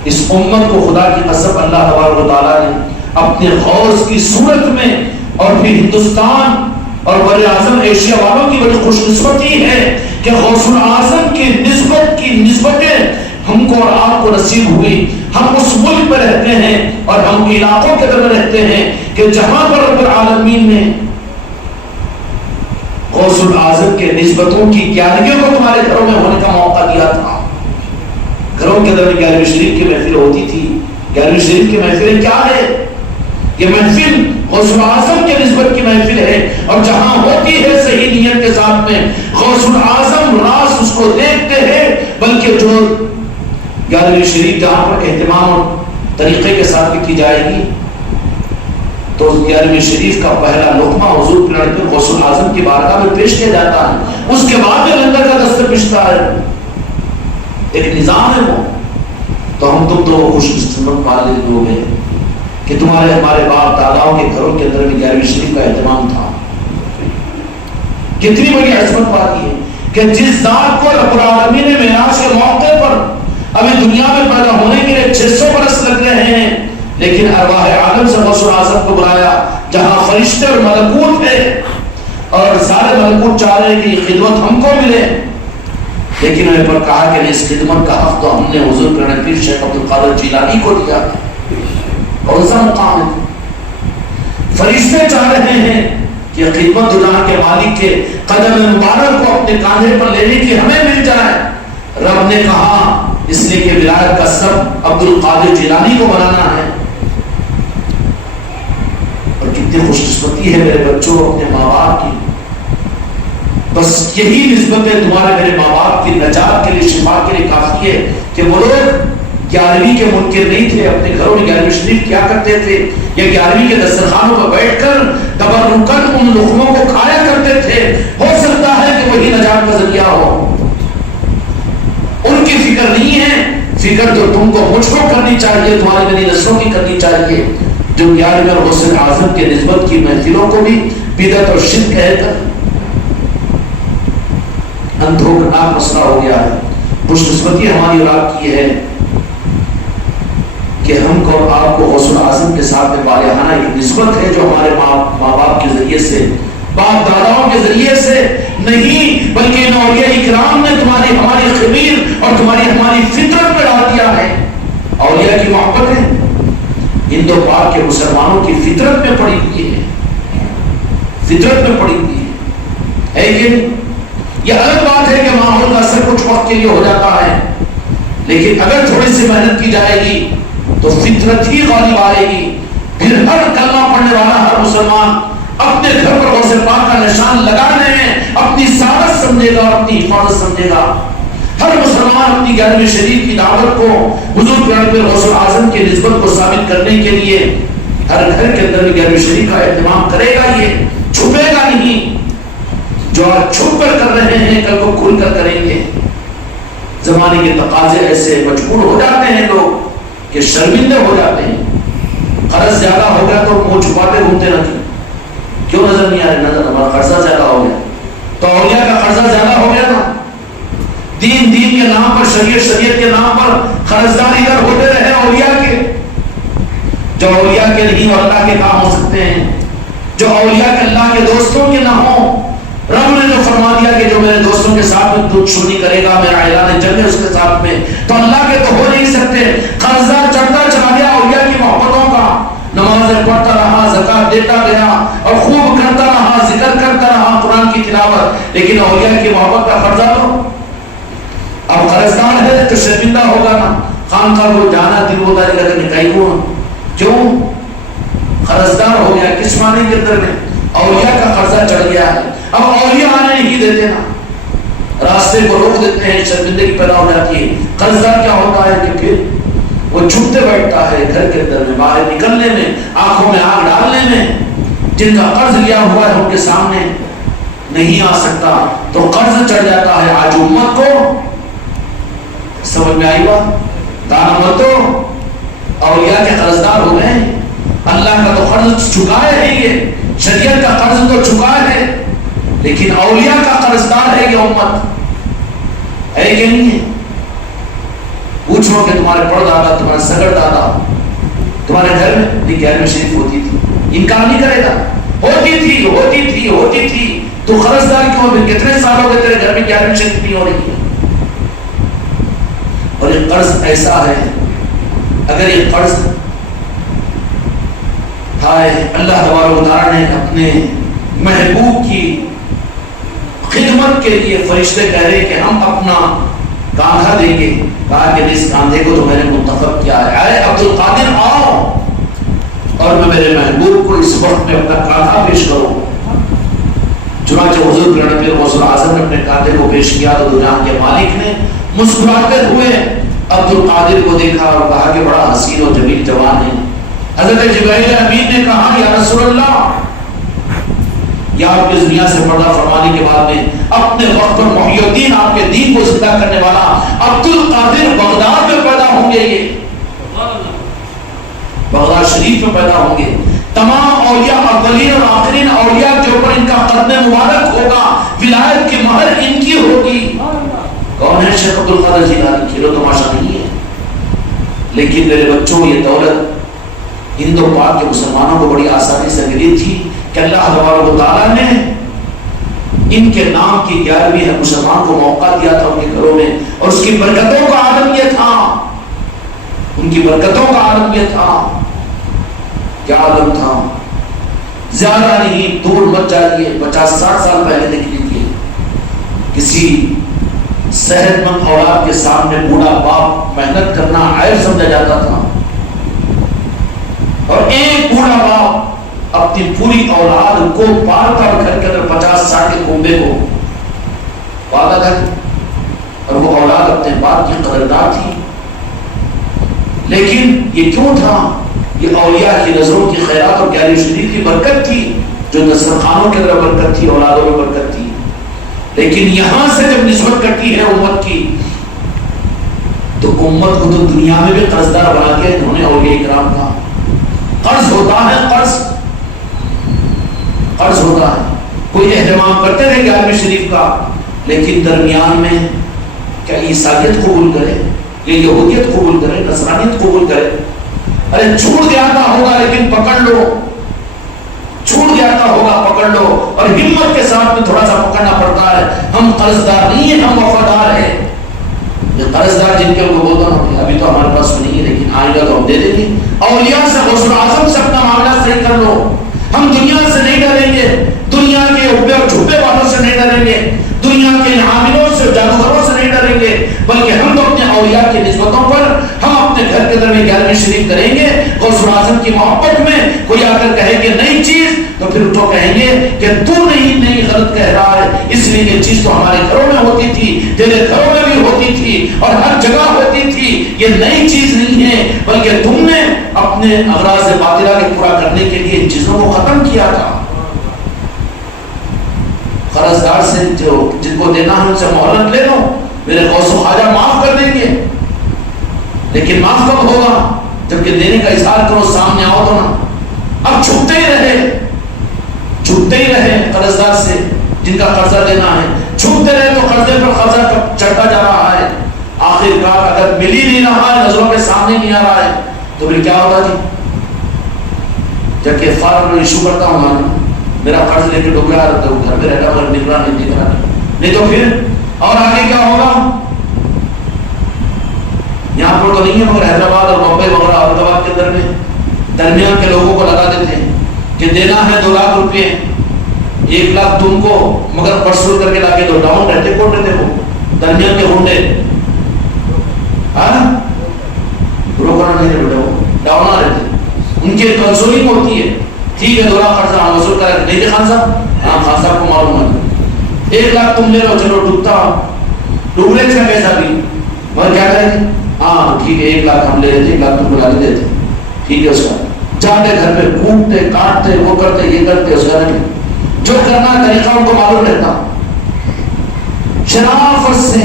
اس امت کو خدا کی قسم اللہ تبارک و تعالیٰ نے اپنے غوث کی صورت میں، اور پھر ہندوستان اور بر اعظم ایشیا والوں کی بڑی خوش نسبتی ہے کہ غوث اعظم کی نسبتیں ہم کو اور آپ کو نصیب ہوئی۔ ہم اس ملک میں رہتے ہیں اور ہم علاقوں کے اندر رہتے ہیں کہ جہاں پر رب العالمین نے غوث اعظم کے نسبتوں کی گیارہویں کو تمہارے گھروں میں ہونے کا موقع دیا تھا۔ گھروں کے اندر 11ویں شریف کی محفل ہوتی تھی۔ 11ویں شریف کی محفل کیا ہے؟ یہ محفل غوث اعظم کے نسبت کی محفل ہے، اور جہاں ہوتی ہے صحیح نیت کے ساتھ میں غوث اعظم راس اس کو دیکھتے ہیں، بلکہ جو 11ویں شریف جہاں پر اہتمام اور طریقے کے ساتھ کی جائے گی تو 11ویں شریف کا پہلا لقمہ حضور پہ غوث اعظم کی بارگاہ میں پیش کیا جاتا ہے، اس کے بعد میں لنگر کا دستر پچھتا ہے۔ ایک نظام ہے وہ۔ تو ہم تم تو خوش قسمت والے لوگ ہیں کہ تمہارے ہمارے باپ داداؤں کے گھروں کے اندر بھی 11ویں شریف کا اہتمام تھا۔ کتنی بڑی عظمت بات ہے کہ جس ذات کو رب العالمین نے معراج کے موقع پر ابھی دنیا میں پیدا ہونے کے لیے 600 برس لگ رہے ہیں، لیکن ارواح عالم سے غوث اعظم کو بلایا، جہاں فرشتے اور ملکوت ہے اور سارے ملکوت چاہ رہے ہیں کہ یہ خدمت ہم کو ملے، لیکن انہیں پر کہا کہ اس خدمت کا حق تو ہم نے حضور پیرانے پیر شیخ عبد القادر جیلانی کو دیا۔ کون سا مقام ہے؟ فرشتے چاہ رہے ہیں کہ خدمت جہاں کے مالک کے قدم مبارک کو اپنے کاندھے پر لینے کی ہمیں مل جائے۔ رب نے کہا اس لیے کہ ولایت کا سب عبد القادر جیلانی کو بنانا ہے۔ اور کتنی خوش قسمتی ہے میرے بچوں اپنے ماں باپ کی، بس یہی نسبتیں تمہارے میرے ماں باپ کی نجات کے لیے، شفا کے لیے کافی ہے کہ وہ لوگ 11ویں کے منکر نہیں تھے، اپنے گھروں میں 11ویں شریف کیا کرتے تھے، یا 11ویں کے دسترخوانوں پر بیٹھ کر تبرکن ان لقموں کو کھایا کرتے تھے۔ ہو سکتا ہے کہ وہی نجات کا ذریعہ ہو۔ ان کی فکر نہیں ہے، فکر تو تم کو مجھ کو کرنی چاہیے، تمہاری میری نسلوں کی کرنی چاہیے، جو 11ویں اور غوث اعظم کے نسبت کی محفلوں کو بھی بدعت اور شرک کہہ کر اندھوکناک مسئلہ ہو گیا ہے۔ خوش قسمتی ہماری اولاد کی ہے کہ ہم کو اور آپ کو غوث اعظم کے ساتھ میں بالغانہ ایک نسبت ہے جو ہمارے ماں باپ کے ذریعے سے، باپ داداؤں کے ذریعے سے نہیں، بلکہ ان اولیاء اکرام نے تمہاری ہماری خمیر اور تمہاری ہماری فطرت پہ ڈال دیا ہے۔ اولیاء کی محبت ہے ہند و پاک کے مسلمانوں کی فطرت میں پڑی ہوئی ہے، فطرت میں پڑی ہوئی ہے کہ یہ الگ بات ہے کہ ماحول کا اثر کچھ وقت کے لیے ہو جاتا ہے، لیکن اگر تھوڑی سی محنت کی جائے گی تو فطرت ہی غالب آئے گی۔ پھر ہر کلمہ پڑھنے والا ہر مسلمان اپنے گھر پر غوث پاک کا نشان لگانے میں اپنی سعادت سمجھے گا اور اپنی حفاظت سمجھے گا۔ ہر مسلمان اپنی 11ویں شریف کی دعوت کو حضور پیغمبر غوث اعظم کی نسبت کو ثابت کرنے کے لیے ہر گھر کے اندر 11ویں شریف کا اہتمام کرے گا، یہ چھپے گا نہیں۔ جو آج چھپ کر کر رہے ہیں کل کو کھل کر کریں گے۔ زمانے کے تقاضے ایسے مجبور ہو جاتے ہیں لوگ کہ شرمندے ہو جاتے ہیں۔ قرض زیادہ ہو گیا تو منہ چھپاتے گھومتے رہتے، کیوں نظر نہیں آ رہے؟ نظر ہمارا قرضہ زیادہ ہو گیا، تو اولیاء کا قرضہ زیادہ ہو گیا نا۔ دین کے نام پر، شریعت کے نام پر قرضدار ادھر ہوتے رہے اولیاء کے، جو اولیاء کے نہیں اور اللہ کے کام ہو سکتے ہیں، جو اولیاء کے اللہ کے دوستوں کے نہ ہوں۔ رب نے جو فرما دیا کہ جو میرے دوستوں کے ساتھ میں دشمنی کرے گا، میرا اعلان جنگ ہے اس کے ساتھ میں، تو اللہ کے تو ہو نہیں سکتے۔ قرضہ چڑھتا چلا گیا اولیاء کی محبتوں کا، نمازیں پڑھتا رہا، زکات دیتا گیا اور خوب کرتا رہا، ذکر کرتا رہا، قرآن کی تلاوت، لیکن اولیاء کی محبت کا قرضہ تو اب قرضدار ہے تو شرمندہ ہوگا نا۔ خانقاہ کو جانا دل ہوتا ہے لیکن نکائی ہوا، کیوں؟ قرضدار ہو گیا۔ کس معنی کے اندر میں؟ اولیاء کا قرضہ چڑھ گیا ہے۔ اب اولیاء آنے نہیں دیتے نا، راستے کو روک دیتے ہیں، شرمندگی پیدا ہو جاتی ہے۔ قرضدار کیا ہوتا ہے کہ پھر وہ چھپتے بیٹھتا ہے گھر کے اندر میں، باہر نکلنے میں، آنکھوں میں آگ ڈالنے میں۔ جن کا قرض لیا ہوا ہے ان کے سامنے نہیں آ سکتا تو قرض چڑھ جاتا ہے۔ آج امت کو سمجھ میں آئی بات؟ دانا مت تو اولیاء کے قرضدار ہو گئے، اللہ کا تو قرض چکائے ہے، یہ شریعت کا قرض تو چکائے ہے، لیکن اولیاء کا قرضدار ہے یہ امت، ہے کہ نہیں ہے؟ پوچھو کہ تمہارے پردادا، تمہارے سگڑ دادا تمہارے گھر میں 11ویں شریف ہوتی تھی، انکار نہیں کرے گا، ہوتی تھی، تو قرضدار کیوں؟ بھی کتنے سال ہو گئے تیرے گھر میں 11ویں شریف نہیں ہو رہی ہے؟ اور یہ قرض ایسا ہے، اگر یہ قرض اللہ تبارک و تعالیٰ نے اپنے محبوب کی خدمت کے لیے فرشتے کہہ رہے کہ ہم اپنا کاندھا دیں گے، کہا کہ اس کاندھے کو تو میں نے منتخب کیا ہے، اے عبد القادر آؤ اور میں میرے محبوب کو اس وقت میں اپنا کاندھا پیش کروں۔ چنانچہ حضور پیغمبر غوث اعظم نے اپنے کاندھے کو پیش کیا تو دو جہاں کے مالک نے مسکراتے ہوئے عبد القادر کو دیکھا اور کہا کہ بڑا حسین و جمیل جوان ہے۔ حضرت جبرائیل امین نے کہا یا رسول اللہ، یا آپ کی دنیا سے پردہ فرمانے کے بعد میں اپنے وقت پر محی الدین آپ کے دین کو زندہ کرنے والا عبد القادر بغداد میں پیدا ہوں گے، یہ بغداد شریف میں پیدا ہوں گے۔ تمام اولیاء اولین اور آخرین اولیاء کے اوپر ان کا قدم مبارک ہوگا، ولایت کی مہر ان کی ہوگی۔ کون ہے شیخ عبد القادر جیلانی؟ کھیلو تماشا نہیں ہے، لیکن میرے بچوں یہ دولت ہند و پاک کے مسلمانوں کو بڑی آسانی سے ملی تھی کہ اللہ تبارک و تعالیٰ نے ان کے نام کی 11ویں ہے مسلمان کو موقع دیا تھا ان کے گھروں میں، اور اس کی برکتوں کا عالم یہ تھا، ان کی برکتوں کا عالم یہ تھا۔ کیا عالم تھا؟ زیادہ نہیں دور مت جائیے، 50-60 سال پہلے دیکھ لیجیے، کسی صحت مند اولاد کے سامنے بوڑھا باپ محنت کرنا عیب سمجھا جاتا تھا، اور ایک بوڑھا باپ اپنی پوری اولاد کو پال کر گھر کے اندر 50-60 کے کنبے کو پالا تھا، اور وہ اولاد اپنے باپ کی قدردان تھی۔ لیکن یہ کیوں تھا؟ یہ اولیاء کی نظروں کی خیرات اور 11ویں شریف کی برکت تھی، جو دسترخوانوں کے اندر برکت تھی، اولادوں میں برکت تھی۔ لیکن یہاں سے جب نسبت کرتی ہے امت کی، تو امت کو تو دنیا میں بھی قرضدار بنا دیا انہوں نے اولیاء کرام کا۔ قرض ہوتا ہے، قرض ہوتا ہے، کوئی اہتمام کرتے رہے 11ویں شریف کا، لیکن درمیان میں کیا عیسائیت قبول کرے یا یہودیت قبول کرے، نصرانیت قبول کرے؟ ارے چھوٹ جاتا ہوگا لیکن پکڑ لو، چھوٹ جاتا ہوگا پکڑ لو، اور ہمت کے ساتھ میں تھوڑا سا پکڑنا پڑتا ہے۔ ہم قرض دار نہیں ہیں، ہم وفادار ہیں۔ یہ قرض دار جن کے کو بولتا ہوں ابھی تو ہمارے پاس نہیں ہے لیکن آئے گا تو ہم دے دیں گے۔ اولیاء سے، غوث اعظم سے اپنا معاملہ صحیح کر لو۔ ہم دنیا سے نہیں ڈریں گے، دنیا کے ابے اور چھپے والوں سے نہیں ڈریں گے، دنیا کے عاملوں سے، جادوگروں سے نہیں ڈریں گے، بلکہ ہم تو اپنے اولیاء کی نسبتوں پر ہم اپنے گھر کے اندر 11ویں شریف کریں گے۔ غوث اعظم کی محبت میں کوئی آ کر کہے کہ نئی چیز، تو پھر اٹھو کہیں گے کہ تو نہیں غلط کہہ رہا ہے، اس لیے یہ چیز تو ہمارے گھروں میں ہوتی تھی، تیرے گھروں میں بھی ہوتی تھی اور ہر جگہ ہوتی تھی، یہ نئی چیز نہیں ہے، بلکہ تم نے اپنے اغراض باطلہ کے پورا کرنے کے لیے ان چیزوں کو ختم کیا تھا۔ قرض دار سے جو جن کو دینا ہے ان سے مہلت لے لو، میرے غوث و خواجہ معاف کر دیں گے، لیکن معاف کب ہوگا؟ جبکہ دینے کا اظہار کرو، سامنے آؤ تو نا۔ اب چھپتے ہی رہے قرض دار سے جن کا قرضہ دینا ہے، چھپتے رہے تو قرضے پر قرضہ چڑھتا جا رہا ہے، آخر کار اگر مل ہی نہیں رہا ہے، نظروں کے سامنے نہیں آ رہا ہے، تو پھر کیا ہوگا جی؟ جبکہ فارغ میں ایشو کرتا ہوں میں، میرا قرض لے کے ڈوب رہا ہے تو گھر میں رہتا ہوں، نکلا نہیں تو پھر اور آگے کیا ہوگا؟ یہاں پر تو نہیں ہے مگر حیدرآباد اور بمبئی وغیرہ اورنگ آباد کے اندر میں درمیان کے لوگوں کو لگا دیتے ہیں کہ دینا ہے 2 لاکھ روپے، 1 لاکھ تم کو مگر پرسول کر کے لا کے دو۔ ڈاؤن رہتے کون رہتے وہ درمیان کے ہونڈے، ہاں بروکر نہیں رہتے، وہ ڈاؤن رہتے، ان کی کنسولنگ ہوتی ہے، ٹھیک ہے 2 لاکھ خرچہ ہم وصول کریں، نہیں تھے خان صاحب؟ ہاں خان صاحب کو معلوم ہے 1 لاکھ تم لے لو، چلو ڈوبنے کا پیسہ بھی مگر کیا کریں؟ ہاں ٹھیک ہے 1 لاکھ ہم لے لیتے، 1 لاکھ تم کو لا کے دیتے، ٹھیک ہے۔ اس کا جاتے گھر پہ کوٹتے کاٹتے، وہ کرتے یہ کرتے، اس کا نہیں جو کرنا طریقہ ان کو معلوم رہتا، شرافت سے۔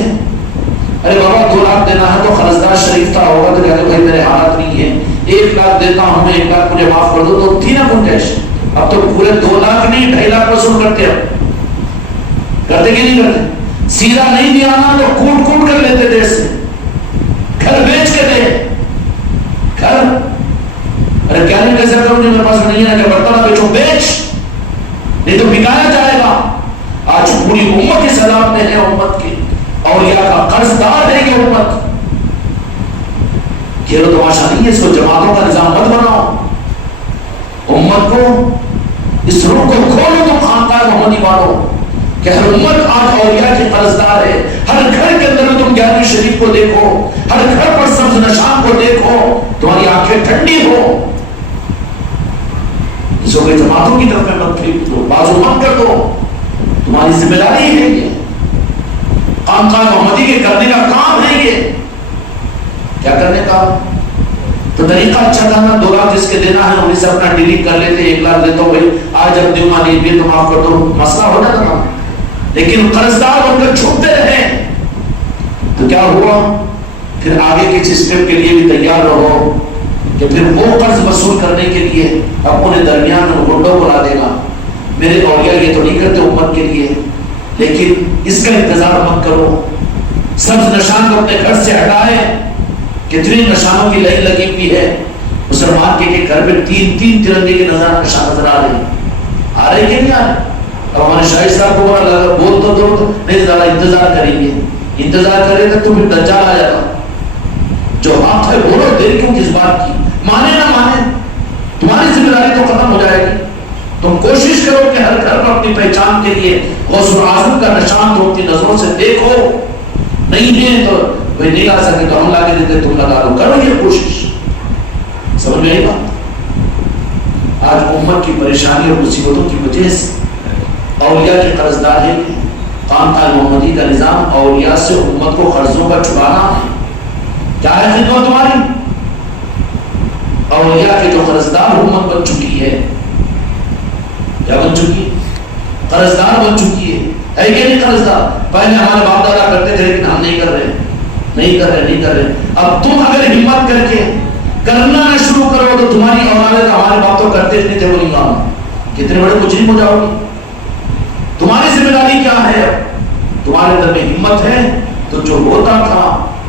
ارے بابا 2 لاکھ دینا ہے تو قرضدار شریف تھا ہوگا تو کہتے بھائی میرے حالات نہیں ہے، 1 لاکھ دیتا ہوں میں، 1 لاکھ مجھے معاف کر دو، تو تھی نا گنجائش۔ اب تو پورے 2 لاکھ نہیں 2.5 لاکھ وصول کرتے، اب کرتے کہ نہیں کرتے؟ سیدھا نہیں دیا نا تو کوٹ کوٹ کر لیتے دیر سے، گھر بیچ کے دے گھر۔ ارے کیا نہیں کیسے کروں جو میرے پاس نہیں ہے، کہ برتن بیچو، بیچ نہیں تو بکایا جائے گا۔ آج پوری امت کی سلام میں ہے، امت کی اولیاء کا قرض دار ہے یہ امت۔ کھیلو تماشا نہیں ہے، اس کو جماعتوں کا نظام مت بناؤ، امت کو اس روح کو کھولو، تم خانقاہ محمدی والو کہ ہر امت آج اولیاء کی قرض دار ہے۔ ہر گھر کے اندر تم 11ویں شریف کو دیکھو، ہر گھر پر سبز نشان کو دیکھو، تمہاری آنکھیں ٹھنڈی ہو۔ اس کو جماعتوں کی طرف مت پھینک دو، بازو مت کر دو، تمہاری ذمہ داری ہے یہ، خانقاہ محمدی کے کرنے کا کام ہے یہ۔ کیا کرنے کا؟ تو طریقہ اچھا تھا نا، 2 لاکھ جس کے دینا ہے انہیں سے اپنا ڈیلیٹ کر لیتے، 1 لاکھ دیتا ہوں بھائی آج جب دیوں مانی بھی تو معاف کر دو، مسئلہ ہو جاتا نا۔ لیکن قرض دار بن کر چھپتے رہے تو کیا ہوا؟ پھر آگے کے سسٹم کے لیے بھی تیار رہو کہ پھر وہ قرض وصول کرنے کے لیے اپنے درمیان میں گنڈوں کو لا دے گا۔ میرے اولیاء یہ تو نہیں کرتے امت کے لیے، لیکن اس کا انتظار مت کرو، سبز نشان کو اپنے گھر سے ہٹائے۔ کتنے نشانوں کی لائن لگی ہوئی ہے مسلمان کے گھر میں، 3 ترنگے کے نشان نظر آ رہے کہ نہیں آ رہے؟ اب ہمارے شاہد صاحب کو بڑا لگا، بول تو نہیں زیادہ انتظار کریں گے، انتظار کریں گے تو پھر دجال آ جاتا۔ جو حق ہے بولو، دیر کیوں کس بات کی؟ مانے نہ مانے تمہاری ذمہ داری تو ختم ہو جائے گی۔ تم کوشش کرو کہ ہر گھر پر اپنی پہچان کے لیے غوث اعظم کا نشان تو اپنی نظروں سے دیکھو، نہیں ہے تو وہ نہیں لا سکے تو ہم لا کے دیتے، تم لگا لو، کرو یہ کوشش۔ سمجھ میں آئی بات؟ آج امت کی پریشانی اور مصیبتوں کی وجہ سے اولیاء کی قرض دار ہے، خانقاہ محمدی کا نظام اولیاء سے امت کو قرضوں کا چھڑانا ہے۔ کیا ہے خدمت تمہاری؟ اولیاء کے جو قرض دار امت بن چکی ہے، کیا بن چکی؟ قرض دار بن چکی ہے کہ نہیں قرض دار؟ پہلے ہمارے باپ دادا کرتے تھے لیکن ہم نہیں کر رہے، نہیں کر رہے۔ اب تم اگر ہمت کر کے کرنا نہ شروع کرو تو تمہاری اولاد ہمارے باپ تو کرتے نہیں تھے، وہ نہیں مانو، کتنے بڑے مجرم ہو جاؤ گے۔ تمہاری ذمہ داری کیا ہے؟ تمہارے اندر میں ہمت ہے تو جو ہوتا تھا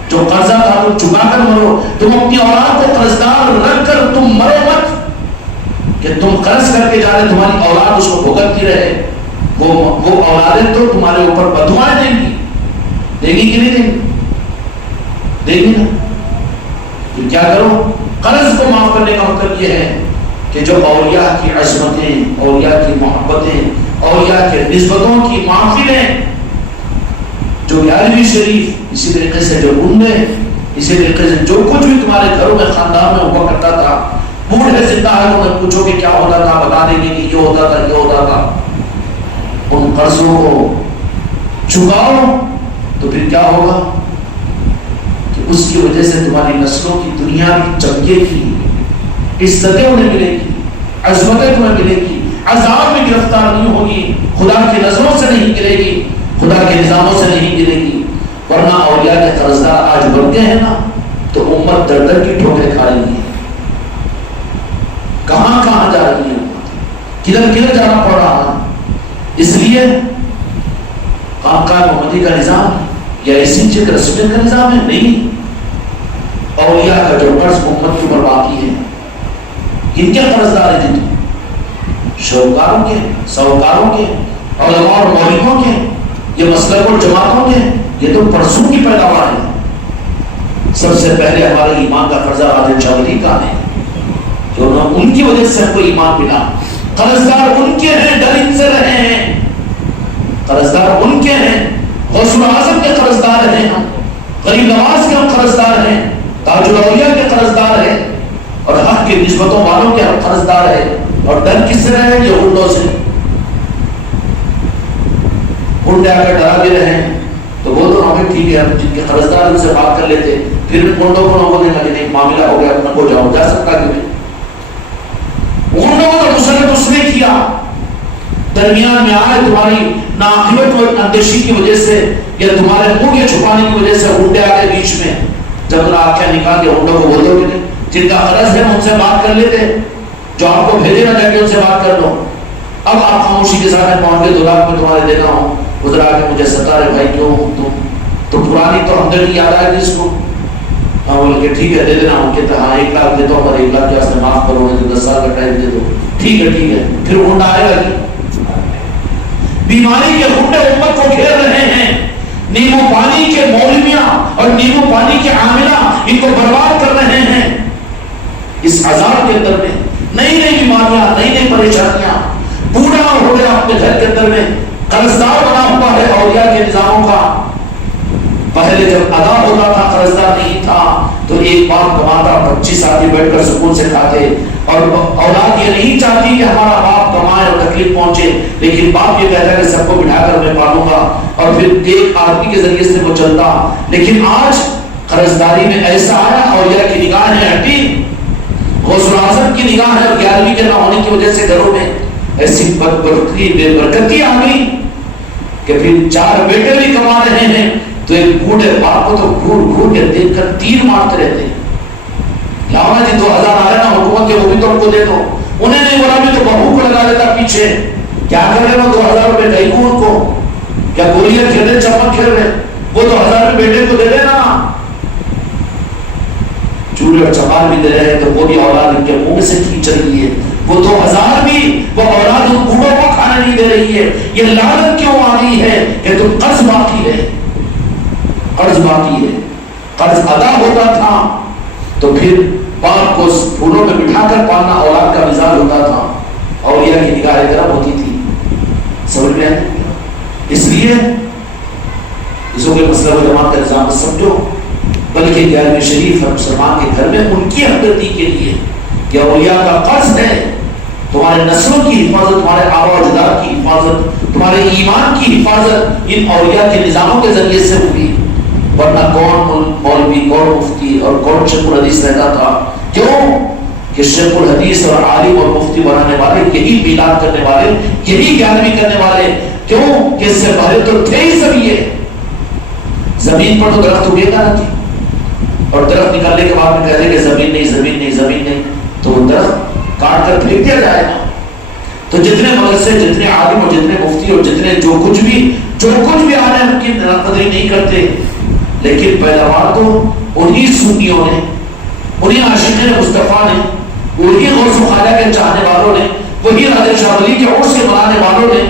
جو قرضہ تھا تم چکا کر مرو. تم اپنی اولاد کو قرضدار رکھ کر تم مرو مت کہ تم قرض کر کے جا رہے, تمہاری اولاد اس کو بھگتتی رہے. وہ اولادیں تو تمہارے اوپر بددعائیں دیں گی, دے گی کہ نہیں دیں گی؟ دے گی نا. پھر کیا کرو؟ قرض کو معاف کرنے کا مطلب یہ ہے کہ جو اولیاء کی عظمتیں, اولیاء کی محبتیں, اولیاء کے نسبتوں کی محفلیں, جو 11ویں شریف, اسی طریقے سے جو گنڈے, اسی طریقے سے جو کچھ بھی تمہارے گھروں میں خاندان میں ہوا کرتا تھا, بوڑھے زندہ ہے تو میں پوچھو کہ کیا ہوتا تھا, بتا دیں گے کہ یہ ہوتا تھا, یہ ہوتا تھا. ان قرضوں کو چکاؤ تو پھر کیا ہوگا کہ اس کی وجہ سے تمہاری نسلوں کی دنیا کی چمکے کی, عزتیں انہیں ملے گی, عظمتیں تمہیں ملے گی, عذاب میں گرفتار نہیں ہوگی, خدا کی نظروں سے نہیں گرے گی, خدا کے نظاموں سے نہیں گرے گی. ورنہ اولیاء کے قرضدار آج بنتے ہیں نا تو امت در در کی ٹھوکریں کھا رہی ہے. کہاں کہاں جا رہی ہے, کدھر کدھر جانا پڑ رہا ہے. اس لیے خانقاہ محمدی کا نظام یا اسی چیز رسمیت کا نظام ہے نہیں. اولیاء کا جو قرض امت کی اوپر باقی ہے, کن کے قرضدار ہیں جن؟ شوکاروں کے, سوکاروں کے, علماء اور مولویوں کے, یہ مسلک اور جماعتوں کے. یہ تو پرسوں کی پیداوار ہے. سب سے پہلے ہمارے ایمان کا قرضہ عادل چودھری کا ہے, جو ان کی وجہ سے ہم کو ایمان ملا. قرضدار ان کے ہیں, ڈر ان سے رہے ہیں. قرضدار ان کے ہیں, غوث اعظم کے قرضدار ہیں ہم, غریب نواز کے ہم قرضدار ہیں, تاج الاولیاء کے قرضدار ہیں, اور حق کی نسبتوں والوں کے ہم قرضدار ہیں. اور ڈر کس سے رہے ہیں؟ یہ گنڈوں سے. گنڈے آ کر ڈرا بھی رہے ہیں تو وہ تو ہمیں ٹھیک ہے, جن کے قرضدار ان سے بات کر لیتے, پھر بھی گنڈوں کو نہ بولنے لگے نہیں معاملہ ہو گیا, اپنا کو جاؤ, جا سکتا کہ نہیں. گنڈوں کو تو مسلط اس نے کیا, درمیان میں آئے تمہاری ناقبت و اندیشی کی وجہ سے یا تمہارے منہ کے چھپانے کی وجہ سے گنڈے آ گئے بیچ میں. جب نہ آخیا نکال کے گنڈوں کو بول دو کہ نہیں, جن کا قرض ہے ان سے بات کر لیتے, جو آپ کو بھیجے نہ جا کے ان سے بات کر لو. اب آپ خاموشی کے ساتھ پہنچ گئے, 2 لاکھ میں تمہارے دینا ہوں, ادھر آ کے مجھے ستا رہے بھائی کیوں تم تو پرانی تو ہمدردی یاد آئے گی اس کو. ہاں بول کے ٹھیک ہے دے دینا. ہم کہتے ہاں 1 لاکھ دیتا ہوں, اور 1 لاکھ کے واسطے معاف کرو, تو 10 سال کا ٹائم دے دو. ٹھیک ہے ٹھیک ہے, پھر گنڈا آئے گا نہیں. بیماری کے گنڈے امت کو گھیر رہے ہیں. نیمو پانی کے مولویاں اور نیمو پانی کے عاملہ ان کو برباد کر رہے ہیں. اس عذاب کے اندر میں نئی نئی بیماریاں, نئی نئی پریشانیاں. بوڑھا ہو گیا اپنے گھر کے اندر میں, قرضدار بنا ہوا ہے اولیاء کے نظاموں کا. پہلے جب ادا ہوتا تھا قرضدار نہیں تھا تو ایک باپ کماتا, 25 آدمی بیٹھ کر سکون سے کھاتے. اور اولاد یہ نہیں چاہتی کہ ہمارا باپ کمائے اور تکلیف پہنچے, لیکن باپ یہ کہتا ہے کہ سب کو بٹھا کر میں پالوں گا, اور پھر ایک آدمی کے ذریعے سے وہ چلتا. لیکن آج قرضداری میں ایسا آیا, اولیاء کی نگاہیں ہٹی, غوث اعظم کی نگاہ ہے, اور 11ویں کے نہ ہونے کی وجہ سے گھروں میں ایسی بدبختی بے برکتی آ گئی کہ پھر 4 بیٹے بھی کما رہے ہیں تو ایک بوڑھے باپ کو تو گھور گھور کے دیکھ کر تیر مارتے رہتے ہیں. لاؤ جی 2000 آیا نا حکومت کے, وہ بھی تو ہم کو دے دو. انہیں نہیں بولا بھی تو بہو کو لگا دیتا پیچھے. کیا کر رہے ہو 2000 روپے کہیں کو ان کو, کیا گولیاں کھیل رہے, چمک کھیل رہے, وہ 2000 روپے بیٹے کو دے دینا. چوڑے اور چمار بھی دے رہے ہیں تو وہ بھی اولاد ان کے منہ سے کھینچ رہی ہے. وہ 2000 بھی وہ اولاد ان بوڑھوں کو کھانا نہیں دے رہی ہے. یہ لعنت کیوں آ رہی ہے کہ تم قرض باقی ہے, قرض باقی ہے. قرض ادا ہوتا تھا تو پھر باپ کو پھولوں میں بٹھا کر پالنا اولاد کا مزاج ہوتا تھا, اولیاء کی نگاہ گرم ہوتی تھی. سمجھ میں آئے؟ اس لیے اس کو مسئلہ و جماعت کا نظام سمجھو, بلکہ 11ویں شریف ہر مسلمان کے گھر میں ان کی ہمدردی کے لیے کہ اولیاء کا قرض ہے, تمہارے نسلوں کی حفاظت, تمہارے آبا و اجداد کی حفاظت, تمہارے ایمان کی حفاظت ان اولیاء کے نظاموں کے ذریعے سے ہوگی. ورنہ کون مولوی, کون مفتی اور کون شیخ الحدیث رہتا تھا. کیوں کہ شیخ الحدیث اور عالم اور مفتی بنانے والے, یہی میلاد کرنے والے, یہی 11ویں کرنے والے. کیوں کہ اس سے پہلے تو تھے ہی سب یہ. زمین پر تو درخت اگے گا نہ, اور درخت نکالنے کے بعد میں کہتے ہیں کہ زمین نہیں زمین نہیں زمین نہیں, تو وہ درخت کاٹ کر پھینک دیا جائے گا. تو جتنے مدرسے, جتنے عالم اور جتنے مفتی اور جتنے جو کچھ بھی آنے ان کی قدری نہیں کرتے, لیکن پیداوار تو انہی سنیوں نے، انہی عاشقین مصطفیٰ نے، وہی غوث و خواجہ کے چاہنے والوں نے، وہی راجہ شاہ ولی کے عرس کے منانے والوں نے،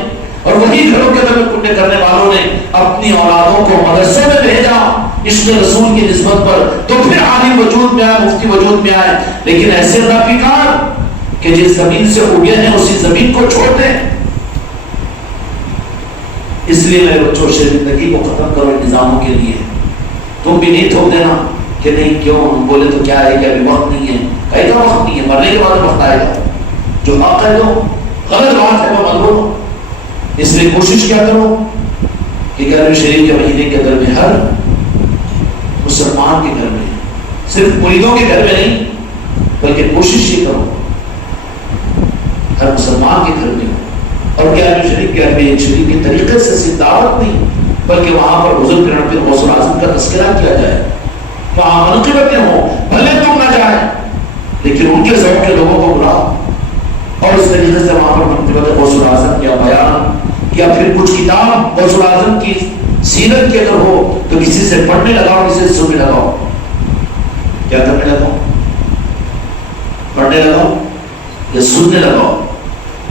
اور وہی گھروں کے اندر کنڈے کرنے والوں نے اپنی اولادوں کو مدرسوں میں بھیجا عشق رسول کی نسبت پر، تو پھر عالم وجود میں آئے، مفتی وجود میں آئے. لیکن ایسے رافقار کہ جس زمین سے اگے ہیں اسی زمین کو چھوڑ دیں. اس لیے میرے بچوں سے زندگی کو ختم کرو انتظاموں کے لیے. تم بھی نہیں تھوک دینا کہ نہیں کیوں ہم بولے تو کیا ہے کہ ابھی وقت نہیں ہے. کہیں کا وقت نہیں ہے، مرنے کے بعد وقت آئے گا. جو حق ہے تو غلط بات ہے وہ مت بولو. اس لیے کوشش کیا کرو کہ گرم شریف کے مہینے کے اندر میں ہر مسلمان کے گھر میں، صرف مریدوں کے گھر میں نہیں بلکہ کوشش یہ کرو ہر مسلمان کے گھر میں. اور گیارہویں شریف کے گھر میں شریف کے طریقے سے صرف دعوت نہیں بلکہ وہاں پر بزرگ پھر غوث الاعظم کا تذکرہ کیا جائے، وہاں منقبتیں ہوں. بھلے تم نہ جائیں لیکن ان کے ذوق کے لوگوں کو بلاؤ اور اس طریقے سے وہاں پر منقبت غوث الاعظم یا بیان یا پھر کچھ کتاب غوث الاعظم کی سیرت کی اگر ہو تو کسی سے پڑھنے لگاؤ، کسی سے سننے لگاؤ. کیا کرنے لگاؤ؟ پڑھنے لگاؤ یا سننے لگاؤ.